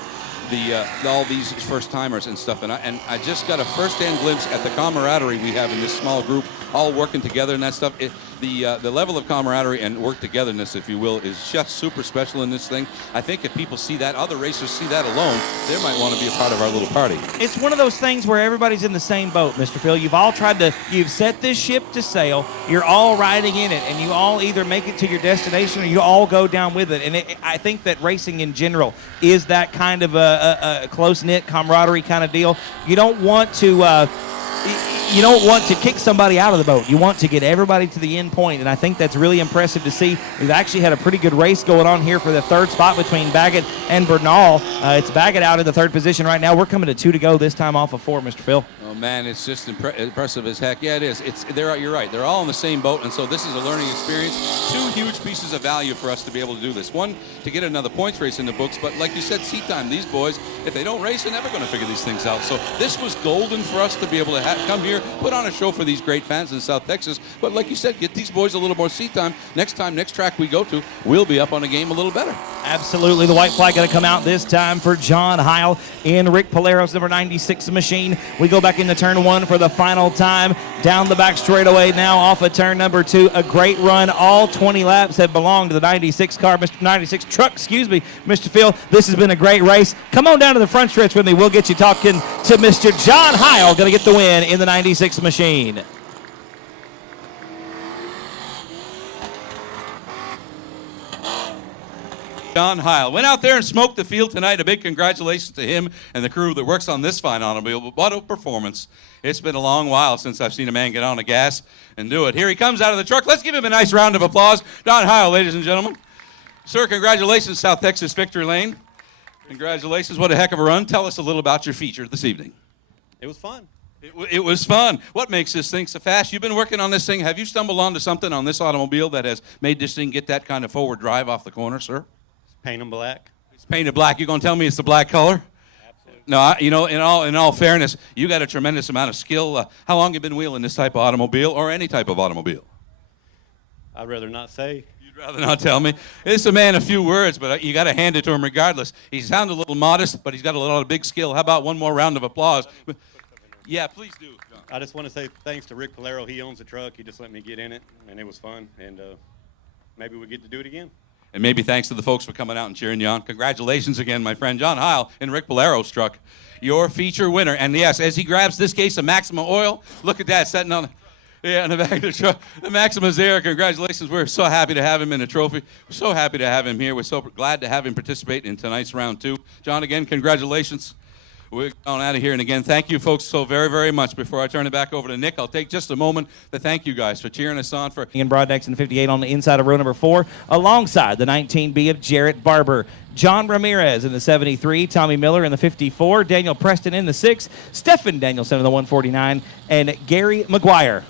all these first-timers and stuff, and I just got a first-hand glimpse at the camaraderie we have in this small group, all working together and that stuff. The level of camaraderie and work togetherness, if you will, is just super special in this thing. I think if people see that, other racers see that alone, they might want to be a part of our little party. It's one of those things where everybody's in the same boat, Mr. Phil. You've set this ship to sail, you're all riding in it, and you all either make it to your destination or you all go down with it. And I think that racing in general is that kind of a close-knit camaraderie kind of deal. You don't want to kick somebody out of the boat. You want to get everybody to the end point, and I think that's really impressive to see. We've actually had a pretty good race going on here for the third spot between Baggett and Bernal. It's Baggett out in the third position right now. We're coming to 2 to go, this time off of 4, Mr. Phil. Oh, man, it's just impressive as heck. Yeah, it is. You're right. They're all in the same boat, and so this is a learning experience. 2 huge pieces of value for us to be able to do this. One, to get another points race in the books, but like you said, seat time. These boys, if they don't race, they're never going to figure these things out. So this was golden for us to be able to come here, put on a show for these great fans in South Texas. But like you said, get these boys a little more seat time. Next track we go to, we'll be up on the game a little better. Absolutely. The white flag going to come out this time for John Heil in Rick Palero's number 96 machine. We go back into turn 1 for the final time. Down the back straightaway now off of turn number 2. A great run. All 20 laps have belonged to the 96 car, Mr. 96 truck, Mr. Phil. This has been a great race. Come on down to the front stretch with me. We'll get you talking to Mr. John Heil, going to get the win in the 96 machine. John Heil went out there and smoked the field tonight. A big congratulations to him and the crew that works on this fine automobile. But what a performance. It's been a long while since I've seen a man get on the gas and do it. Here he comes out of the truck. Let's give him a nice round of applause. John Heil, ladies and gentlemen. Sir, congratulations, South Texas Victory Lane. Congratulations. What a heck of a run. Tell us a little about your feature this evening. It was fun. It was fun. What makes this thing so fast? You've been working on this thing. Have you stumbled onto something on this automobile that has made this thing get that kind of forward drive off the corner, sir? Paint them black. It's painted black. You're going to tell me it's the black color? Absolutely. No, you know, in all fairness, you got a tremendous amount of skill. How long have you been wheeling this type of automobile or any type of automobile? I'd rather not say. You'd rather not tell me. It's a man of few words, but you got to hand it to him regardless. He sounds a little modest, but he's got a lot of big skill. How about one more round of applause? Yeah, please do. John. I just want to say thanks to Rick Polero. He owns the truck. He just let me get in it, and it was fun. And maybe we get to do it again. And maybe thanks to the folks for coming out and cheering you on. Congratulations again, my friend John Heil in Rick Polero's truck, your feature winner. And yes, as he grabs this case of Maxima oil, look at that sitting on in the back of the truck. The Maxima's there. Congratulations. We're so happy to have him in a trophy. We're so happy to have him here. We're so glad to have him participate in tonight's round 2. John, again, congratulations. We're going out of here. And again, thank you folks so very, very much. Before I turn it back over to Nick, I'll take just a moment to thank you guys for cheering us on. In Broadnex and 58 on the inside of row number 4, alongside the 19B of Jarrett Barber. John Ramirez in the 73, Tommy Miller in the 54, Daniel Preston in the 6, Stephen Danielson in the 149, and Gary McGuire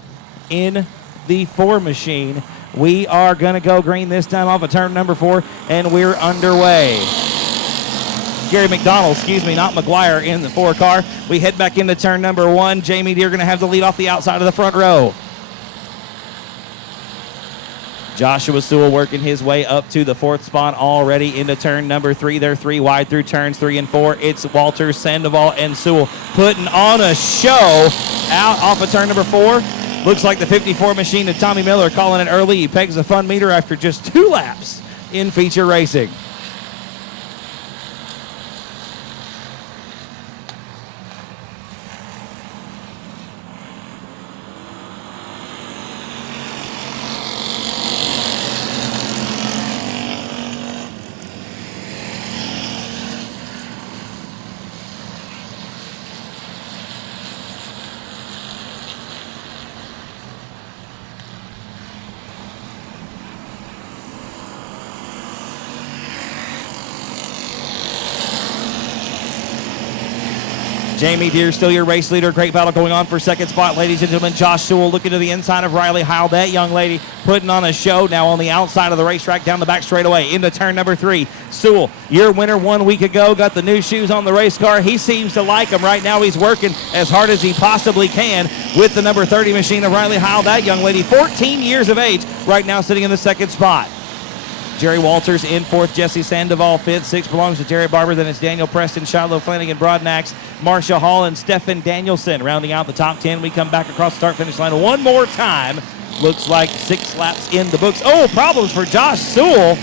in the 4 machine. We are going to go green this time off of turn number 4, and we're underway. Gary McDonald, not McGuire in the 4 car. We head back into turn number 1. Jamie Deere going to have the lead off the outside of the front row. Joshua Sewell working his way up to the 4th spot already into turn number 3. They're 3 wide through turns 3 and 4. It's Walters, Sandoval, and Sewell putting on a show out off of turn number 4. Looks like the 54 machine to Tommy Miller calling it early. He pegs the fun meter after just 2 laps in feature racing. Jamie Deere still your race leader. Great battle going on for second spot, ladies and gentlemen. Josh Sewell looking to the inside of Riley Heil. That young lady putting on a show now on the outside of the racetrack down the back straightaway into turn number 3. Sewell, your winner 1 week ago, got the new shoes on the race car. He seems to like them. Right now he's working as hard as he possibly can with the number 30 machine of Riley Heil. That young lady, 14 years of age, right now sitting in the second spot. Jerry Walters in 4th, Jesse Sandoval 5th, 6 belongs to Jarrett Barber, then it's Daniel Preston, Shiloh Flanagan, Broadnax, Marcia Hall, and Stephen Danielson rounding out the top 10. We come back across the start-finish line one more time. Looks like 6 laps in the books. Oh, problems for Josh Sewell.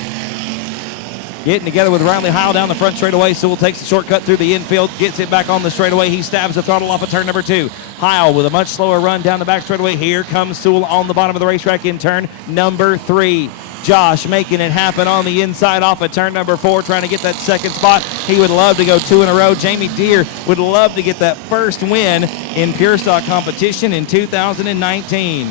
Getting together with Riley Heil down the front straightaway. Sewell takes the shortcut through the infield, gets it back on the straightaway. He stabs the throttle off of turn number 2. Heil with a much slower run down the back straightaway. Here comes Sewell on the bottom of the racetrack in turn number 3. Josh making it happen on the inside off of turn number 4, trying to get that second spot. He would love to go 2 in a row. Jamie Deere would love to get that first win in pure stock competition in 2019.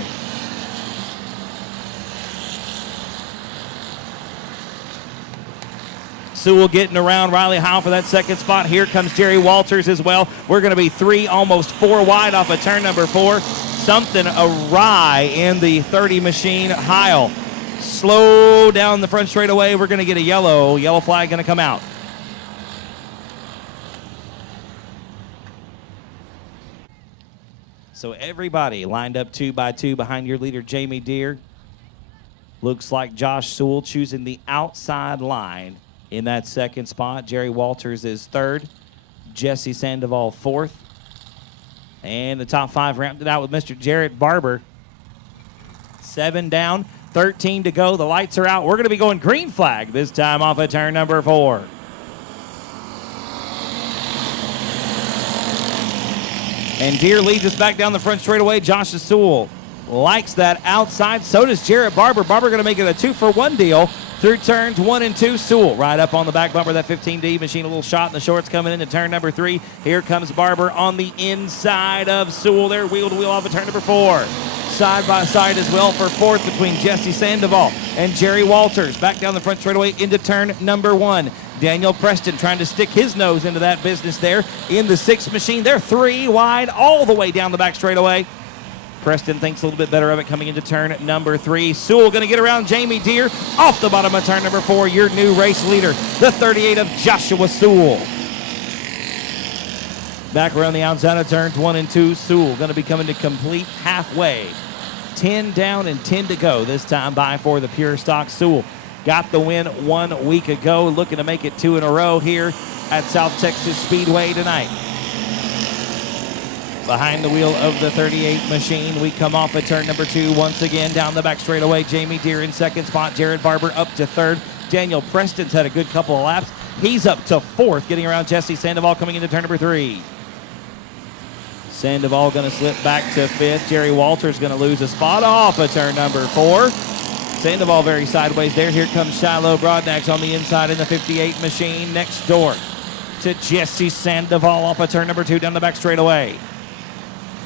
Sewell getting around Riley Heil for that second spot. Here comes Jerry Walters as well. We're going to be 3, almost 4 wide off of turn number 4. Something awry in the 30 machine. Heil slow down the front straightaway. We're going to get a yellow flag going to come out. So everybody lined up 2 by 2 behind your leader, Jamie Deere. Looks like Josh Sewell choosing the outside line in that second spot. Jerry Walters is 3rd. Jesse Sandoval 4th. And the top 5 ramped it out with Mr. Jarrett Barber. 7 down. 13 to go. The lights are out. We're going to be going green flag this time off of turn number 4. And Deere leads us back down the front straightaway. Josh Sewell likes that outside. So does Jarrett Barber. Barber going to make it a 2-for-1 deal. Through turns 1 and 2, Sewell right up on the back bumper of that 15D machine. A little shot in the shorts coming into turn number 3. Here comes Barber on the inside of Sewell. They're wheel to wheel off of turn number 4. Side by side as well for fourth between Jesse Sandoval and Jerry Walters. Back down the front straightaway into turn number 1. Daniel Preston trying to stick his nose into that business there in the 6th machine. They're 3 wide all the way down the back straightaway. Preston thinks a little bit better of it coming into turn number 3. Sewell going to get around Jamie Deere off the bottom of turn number 4. Your new race leader, the 38 of Joshua Sewell. Back around the outside of turns 1 and 2. Sewell going to be coming to complete halfway. 10 down and 10 to go this time by for the Pure Stock. Sewell got the win 1 week ago, looking to make it 2 in a row here at South Texas Speedway tonight. Behind the wheel of the 38 machine, we come off at turn number 2 once again down the back straightaway. Jamie Deere in second spot, Jared Barber up to third. Daniel Preston's had a good couple of laps. He's up to fourth, getting around Jesse Sandoval coming into turn number 3. Sandoval going to slip back to fifth. Jerry Walters going to lose a spot off of turn number 4. Sandoval very sideways there. Here comes Shiloh Broadnax on the inside in the 58 machine next door to Jesse Sandoval off of turn number 2 down the back straightaway.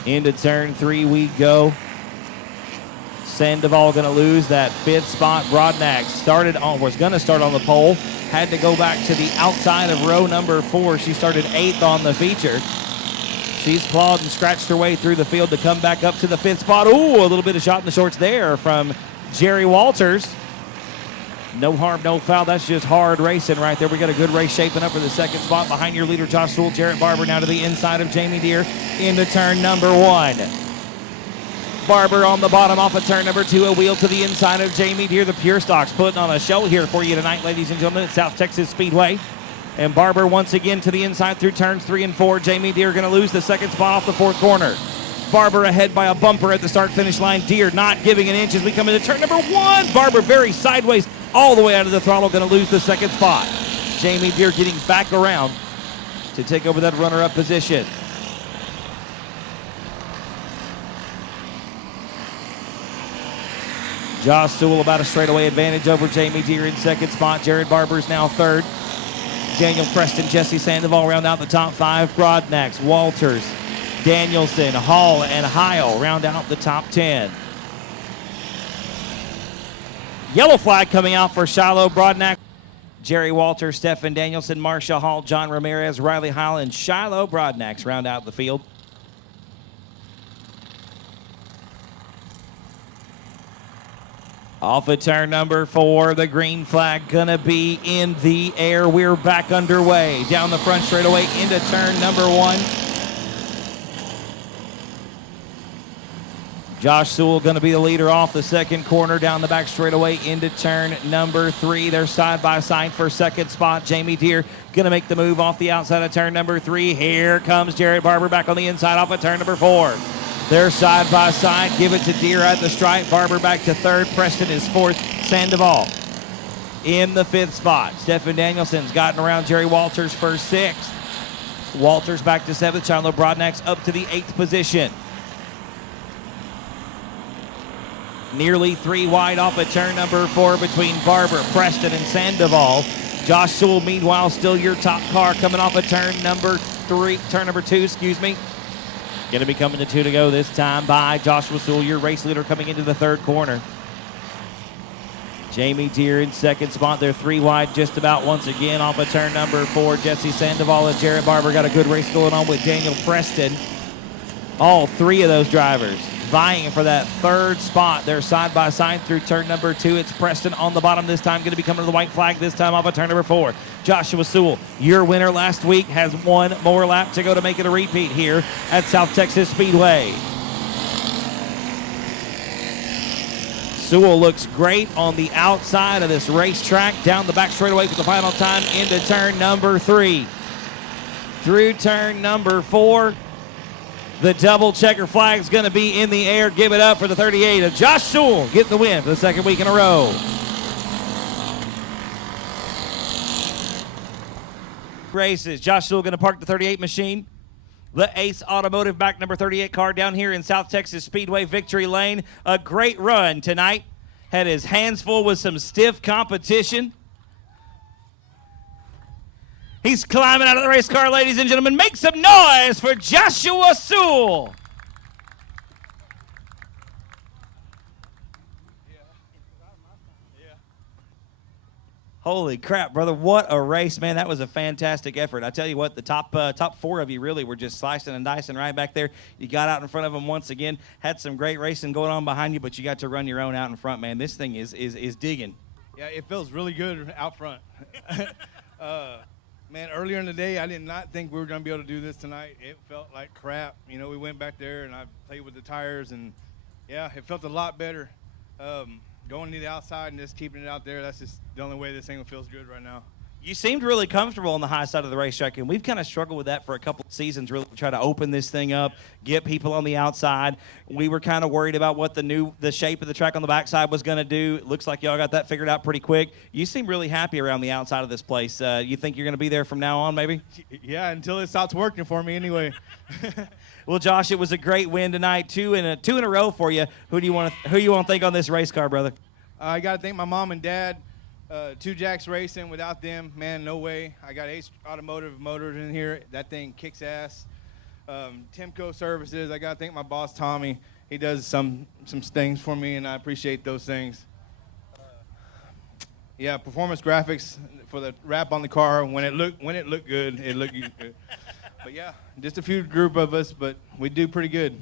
Into turn 3 we go. Sandoval going to lose that 5th spot. Broadnax was going to start on the pole. Had to go back to the outside of row number 4. She started 8th on the feature. She's clawed and scratched her way through the field to come back up to the 5th spot. Ooh, a little bit of shot in the shorts there from Jerry Walters. No harm, no foul. That's just hard racing right there. We got a good race shaping up for the 2nd spot. Behind your leader, Josh Sewell. Jarrett Barber now to the inside of Jamie Deere into turn number 1. Barber on the bottom off of turn number 2. A wheel to the inside of Jamie Deere. The Pure Stocks putting on a show here for you tonight, ladies and gentlemen, at South Texas Speedway. And Barber once again to the inside through turns 3 and 4. Jamie Deere going to lose the 2nd spot off the 4th corner. Barber ahead by a bumper at the start-finish line. Deere not giving an inch as we come into turn number 1. Barber very sideways all the way out of the throttle, going to lose the 2nd spot. Jamie Deere getting back around to take over that runner-up position. Josh Sewell about a straightaway advantage over Jamie Deere in 2nd spot. Jared Barber's now 3rd. Daniel Preston, Jesse Sandoval round out the top 5. Broadnax, Walters, Danielson, Hall, and Heil round out the top 10. Yellow flag coming out for Shiloh Broadnax. Jerry Walters, Stephen Danielson, Marsha Hall, John Ramirez, Riley Heil, and Shiloh Broadnax round out the field. Off of turn number 4, the green flag gonna be in the air. We're back underway. Down the front straightaway into turn number 1. Josh Sewell going to be the leader off the 2nd corner down the back straightaway into turn number 3. They're side by side for 2nd spot. Jamie Deere going to make the move off the outside of turn number 3. Here comes Jared Barber back on the inside off of turn number 4. They're side by side. Give it to Deere at the stripe. Barber back to 3rd. Preston is 4th. Sandoval in the 5th spot. Stephen Danielson's gotten around Jerry Walters for 6th. Walters back to 7th. Shiloh Broadnax up to the 8th position. Nearly 3 wide off of turn number 4 between Barber, Preston, and Sandoval. Josh Sewell, meanwhile, still your top car coming off of turn number 2, excuse me. Going to be coming to 2 to go this time by Joshua Sewell, your race leader coming into the 3rd corner. Jamie Deere in 2nd spot. They're 3 wide just about once again off of turn number 4. Jesse Sandoval and Jared Barber got a good race going on with Daniel Preston. All 3 of those drivers vying for that 3rd spot. They're side by side through turn number 2. It's Preston on the bottom this time, going to be coming to the white flag this time off of turn number 4. Joshua Sewell, your winner last week, has 1 more lap to go to make it a repeat here at South Texas Speedway. Sewell looks great on the outside of this racetrack. Down the back straightaway for the final time into turn number 3. Through turn number 4. The double checker flag is going to be in the air. Give it up for the 38 of Josh Sewell. Get the win for the 2nd week in a row. Races. Josh Sewell going to park the 38 machine. The Ace Automotive back number 38 car down here in South Texas Speedway Victory Lane. A great run tonight Had his hands full with some stiff competition. He's climbing out of the race car, ladies and gentlemen. Make some noise for Joshua Sewell. Holy crap, brother. What a race, man. That was a fantastic effort. I tell you what, the top four of you really were just slicing and dicing right back there. You got out in front of them once again, had some great racing going on behind you, but you got to run your own out in front, man. This thing is digging. Yeah, it feels really good out front. Man, earlier in the day, I did not think we were going to be able to do this tonight. It felt like crap. You know, we went back there, and I played with the tires, and, yeah, it felt a lot better. Going to the outside and just keeping it out there, that's just the only way this thing feels good right now. You seemed really comfortable on the high side of the racetrack, and we've kind of struggled with that for a couple of seasons, really try to open this thing up, get people on the outside. We were kind of worried about what the shape of the track on the backside was going to do. It looks like y'all got that figured out pretty quick. You seem really happy around the outside of this place. You think you're going to be there from now on, maybe? Yeah, until it stops working for me anyway. Well, Josh, it was a great win tonight, two in a row for you. Who you want to thank on this race car, brother? I got to thank my mom and dad. Two Jacks Racing. Without them, man, no way. I got Ace Automotive Motors in here. That thing kicks ass. Timco Services. I got to thank my boss Tommy. He does some things for me, and I appreciate those things. Yeah, Performance Graphics for the wrap on the car. When it looked good, it looked good. But yeah, just a few group of us, but we do pretty good.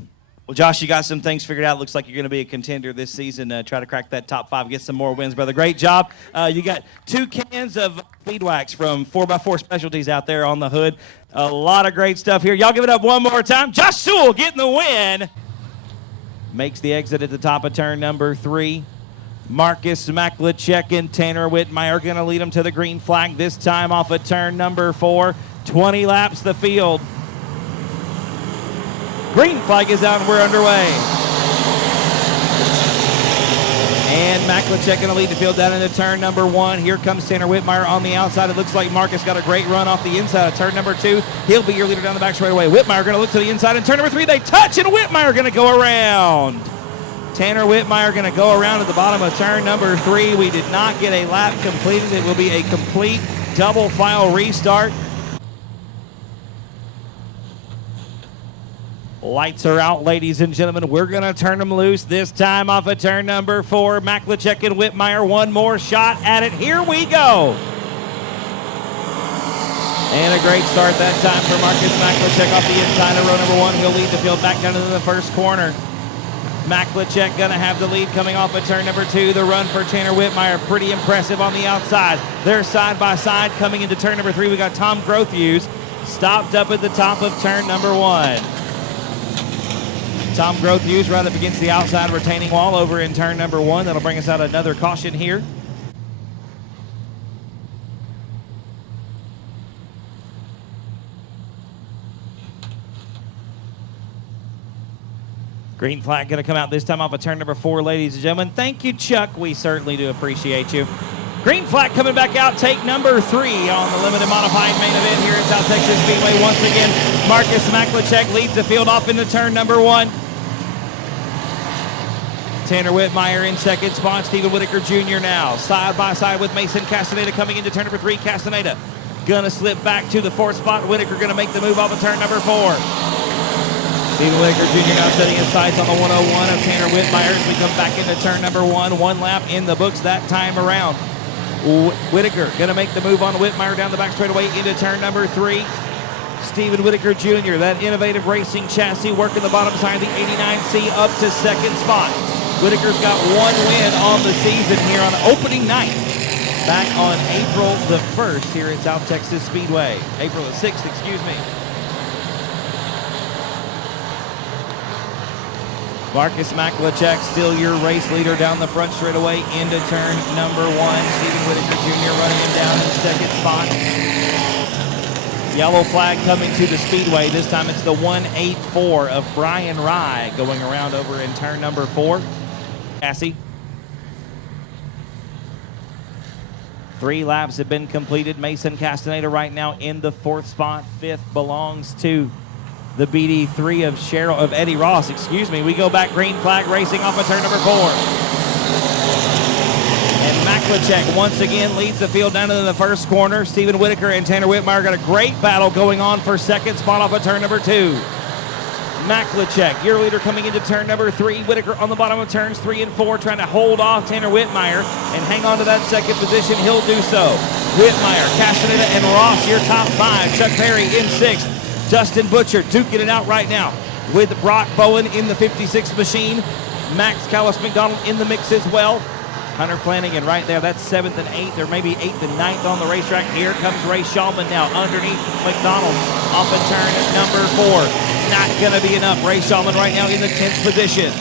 Well, Josh, you got some things figured out. Looks like you're going to be a contender this season. Try to crack that top 5, get some more wins, brother. Great job. You got 2 cans of speed wax from 4x4 Specialties out there on the hood. A lot of great stuff here. Y'all give it up one more time. Josh Sewell getting the win. Makes the exit at the top of turn number 3. Marcus Maklachek and Tanner Whitmire going to lead them to the green flag, this time off of turn number 4. 20 laps the field. Green flag is out and we're underway. And Maklachek going to lead the field down into turn number 1. Here comes Tanner Whitmire on the outside. It looks like Marcus got a great run off the inside of turn number 2. He'll be your leader down the back straightaway. Whitmire going to look to the inside. And turn number 3, they touch, and Whitmire going to go around. Tanner Whitmire going to go around at the bottom of turn number 3. We did not get a lap completed. It will be a complete double file restart. Lights are out, ladies and gentlemen. We're going to turn them loose this time off of turn number 4. Maklachek and Whitmire, one more shot at it. Here we go. And a great start that time for Marcus Maklachek off the inside of row number 1. He'll lead the field back down into the first corner. Maklachek going to have the lead coming off of turn number 2. The run for Tanner Whitmire, pretty impressive on the outside. They're side by side coming into turn number 3. We got Tom Grothhughes stopped up at the top of turn number 1. Tom Grothhughes right up against the outside retaining wall over in turn number 1. That'll bring us out another caution here. Green flag going to come out this time off of turn number 4, ladies and gentlemen. Thank you, Chuck. We certainly do appreciate you. Green flag coming back out, take number 3 on the limited modified main event here at South Texas Speedway. Once again, Marcus Maklachek leads the field off into turn number 1. Tanner Whitmire in second spot. Stephen Whitaker Jr. now side by side with Mason Castaneda coming into turn number 3. Castaneda gonna slip back to the 4th spot. Whitaker gonna make the move off of turn number 4. Stephen Whitaker Jr. now setting his sights on the 101 of Tanner Whitmire as we come back into turn number 1. 1 lap in the books that time around. Whitaker gonna make the move on Whitmire down the back straightaway into turn number 3. Stephen Whitaker Jr., that innovative racing chassis working the bottom side of the 89C up to second spot. Whitaker's got 1 win on the season here on opening night back on April the 1st here at South Texas Speedway. April the 6th, excuse me. Marcus Maklachek still your race leader down the front straightaway into turn number 1. Stephen Whitaker Jr. running him down in second spot. Yellow flag coming to the speedway. This time it's the 184 of Brian Rye going around over in turn number 4. Cassie. 3 laps have been completed. Mason Castaneda right now in the 4th spot. 5th belongs to the BD3 of Eddie Ross, excuse me. We go back, green flag racing off of turn number 4. Maklicek once again leads the field down into the first corner. Stephen Whitaker and Tanner Whitmire got a great battle going on for second spot off of turn number 2. Maklicek, your leader coming into turn number 3. Whitaker on the bottom of turns 3 and 4, trying to hold off Tanner Whitmire and hang on to that second position. He'll do so. Whitmire, Castaneda, and Ross, your top 5. Chuck Perry in 6th. Dustin Butcher duking it out right now with Brock Bowen in the 56 machine. Max Callis McDonald in the mix as well. Hunter Flanagan right there. That's 7th and 8th, or maybe 8th and 9th on the racetrack. Here comes Ray Shulman now underneath McDonald off of turn number 4. Not going to be enough. Ray Shulman right now in the 10th position.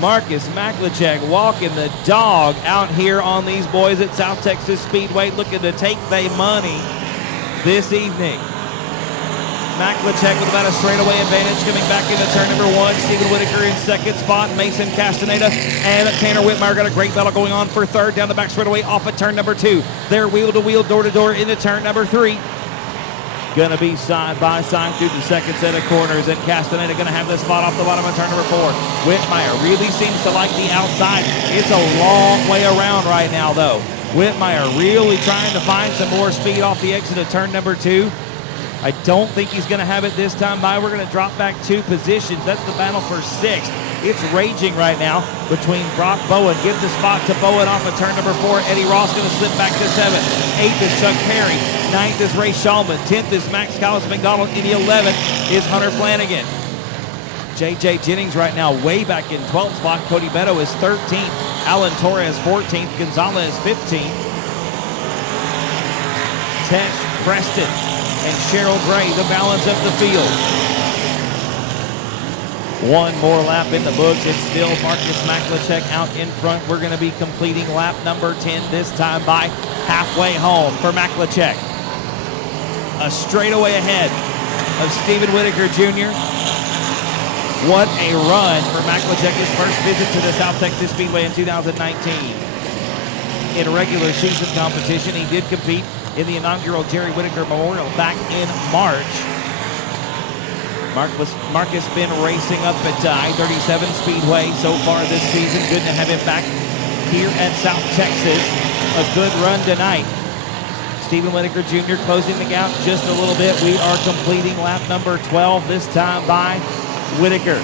Marcus Maklicek walking the dog out here on these boys at South Texas Speedway, looking to take their money this evening. Maklicek with about a straightaway advantage coming back into turn number 1. Stephen Whitaker in second spot. Mason Castaneda and Tanner Whitmire got a great battle going on for third down the back straightaway off of turn number 2. They're wheel-to-wheel, door-to-door into turn number 3. Gonna be side by side through the second set of corners, and Castaneda gonna have the spot off the bottom of turn number 4. Whitmire really seems to like the outside. It's a long way around right now though. Whitmire really trying to find some more speed off the exit of turn number 2. I don't think he's gonna have it this time by. We're gonna drop back 2 positions. That's the battle for 6th. It's raging right now between Brock Bowen. Give the spot to Bowen off of turn number 4. Eddie Ross going to slip back to 7th. 8th is Chuck Perry. 9th is Ray Shulman. 10th is Max Callis McDonald. In the 11th is Hunter Flanagan. J.J. Jennings right now way back in 12th spot. Cody Beto is 13th. Alan Torres 14th. Gonzalez 15th. Tesh Preston and Cheryl Gray, the balance of the field. One more lap in the books. It's still Marcus Maklicek out in front. We're going to be completing lap number 10 this time by halfway home for Maklicek. A straightaway ahead of Stephen Whitaker Jr. What a run for Maklicek, his first visit to the South Texas Speedway in 2019. In regular season competition, he did compete in the inaugural Jerry Whitaker Memorial back in March. Marcus been racing up at I-37 Speedway so far this season. Good to have him back here at South Texas. A good run tonight. Stephen Whitaker Jr. closing the gap just a little bit. We are completing lap number 12, this time by Whitaker.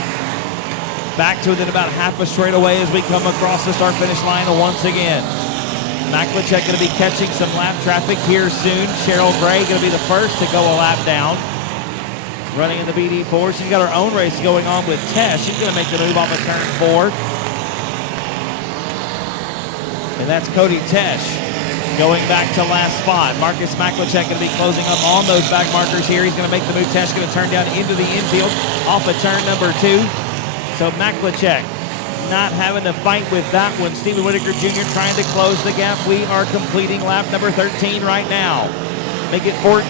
Back to within about half a straightaway as we come across the start-finish line once again. Maklicek going to be catching some lap traffic here soon. Cheryl Gray going to be the first to go a lap down. Running in the BD4. She's got her own race going on with Tess. She's going to make the move off of turn 4. And that's Cody Tesh going back to last spot. Marcus Maklicek going to be closing up on those back markers here. He's going to make the move. Tesh going to turn down into the infield off of turn number 2. So Maklicek not having to fight with that one. Stephen Whitaker Jr. trying to close the gap. We are completing lap number 13 right now. Make it 14.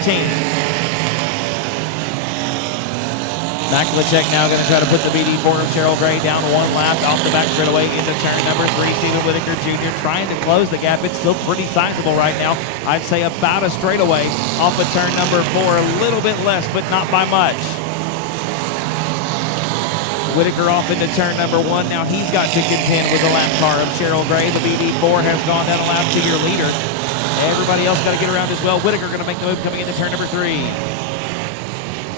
Maklicek now going to try to put the BD4 of Cheryl Gray down 1 lap off the back straightaway into turn number 3. Stephen Whitaker Jr. trying to close the gap. It's still pretty sizable right now. I'd say about a straightaway off of turn number 4. A little bit less, but not by much. Whitaker off into turn number 1. Now he's got to contend with the lap car of Cheryl Gray. The BD4 has gone down a lap to your leader. Everybody else got to get around as well. Whitaker going to make the move coming into turn number 3.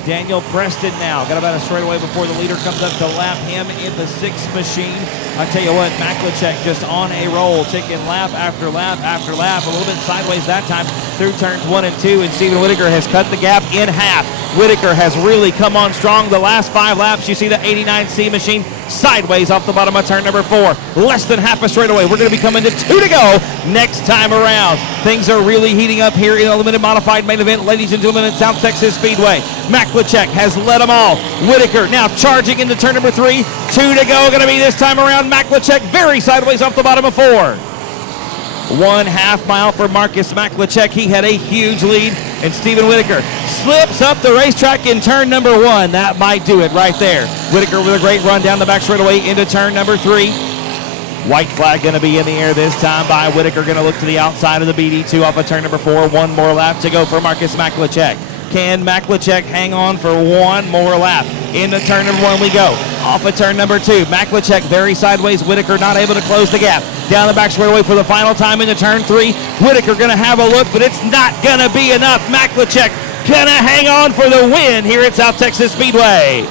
Daniel Preston now got about a straightaway before the leader comes up to lap him in the 6th machine. I tell you what, Maklicek just on a roll, taking lap after lap after lap, a little bit sideways that time through turns 1 and 2, and Stephen Whitaker has cut the gap in half. Whitaker has really come on strong. The last 5 laps, you see the 89C machine sideways off the bottom of turn number 4. Less than half a straightaway. We're going to be coming to 2 to go next time around. Things are really heating up here in the limited modified main event, ladies and gentlemen, at South Texas Speedway. Maklicek has led them all. Whitaker now charging into turn number 3. 2 to go, going to be this time around. Maklicek very sideways off the bottom of 4. 1/2 mile for Marcus Maklicek. He had a huge lead, and Stephen Whitaker slips up the racetrack in turn number 1. That might do it right there. Whitaker with a great run down the back straightaway into turn number 3. White flag going to be in the air this time by Whitaker. Going to look to the outside of the BD2 off of turn number 4. 1 more lap to go for Marcus Maklicek. Can Maklachek hang on for one more lap? Into turn number 1 we go. Off of turn number 2. Maklachek very sideways. Whitaker not able to close the gap. Down the back straightaway for the final time into turn 3. Whitaker going to have a look, but it's not going to be enough. Maklachek going to hang on for the win here at South Texas Speedway.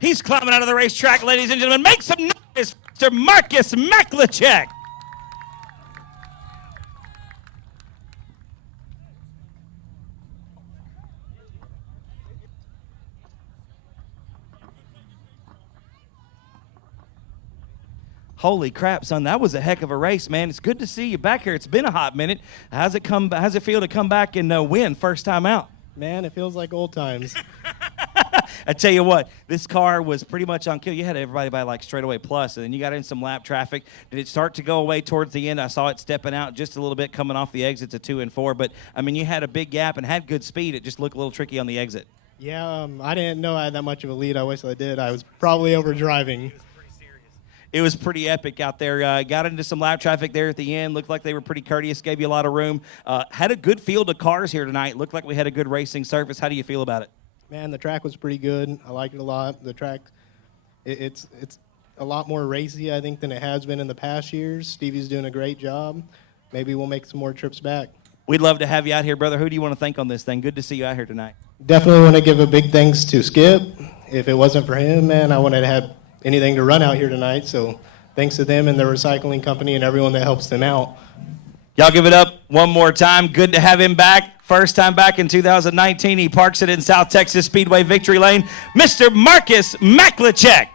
He's climbing out of the racetrack, ladies and gentlemen. Make some noise for Marcus Maklachek. Holy crap, son! That was a heck of a race, man. It's good to see you back here. It's been a hot minute. How's it feel to come back and win first time out? Man, it feels like old times. I tell you what, this car was pretty much on kill. You had everybody by like straightaway plus, and then you got in some lap traffic. Did it start to go away towards the end? I saw it stepping out just a little bit coming off the exits of 2 and 4. But, I mean, you had a big gap and had good speed. It just looked a little tricky on the exit. Yeah, I didn't know I had that much of a lead. I wish I did. I was probably overdriving. It was pretty epic out there. Got into some lap traffic there at the end. Looked like they were pretty courteous, gave you a lot of room. Had a good field of cars here tonight. Looked like we had a good racing surface. How do you feel about it? Man, the track was pretty good. I liked it a lot. The track, it's a lot more racy, I think, than it has been in the past years. Stevie's doing a great job. Maybe we'll make some more trips back. We'd love to have you out here, brother. Who do you want to thank on this thing? Good to see you out here tonight. Definitely want to give a big thanks to Skip. If it wasn't for him, man, I wouldn't have had anything to run out here tonight. So thanks to them and their recycling company and everyone that helps them out. Y'all give it up one more time. Good to have him back. First time back in 2019. He parks it in South Texas Speedway Victory Lane. Mr. Marcus Maklachek.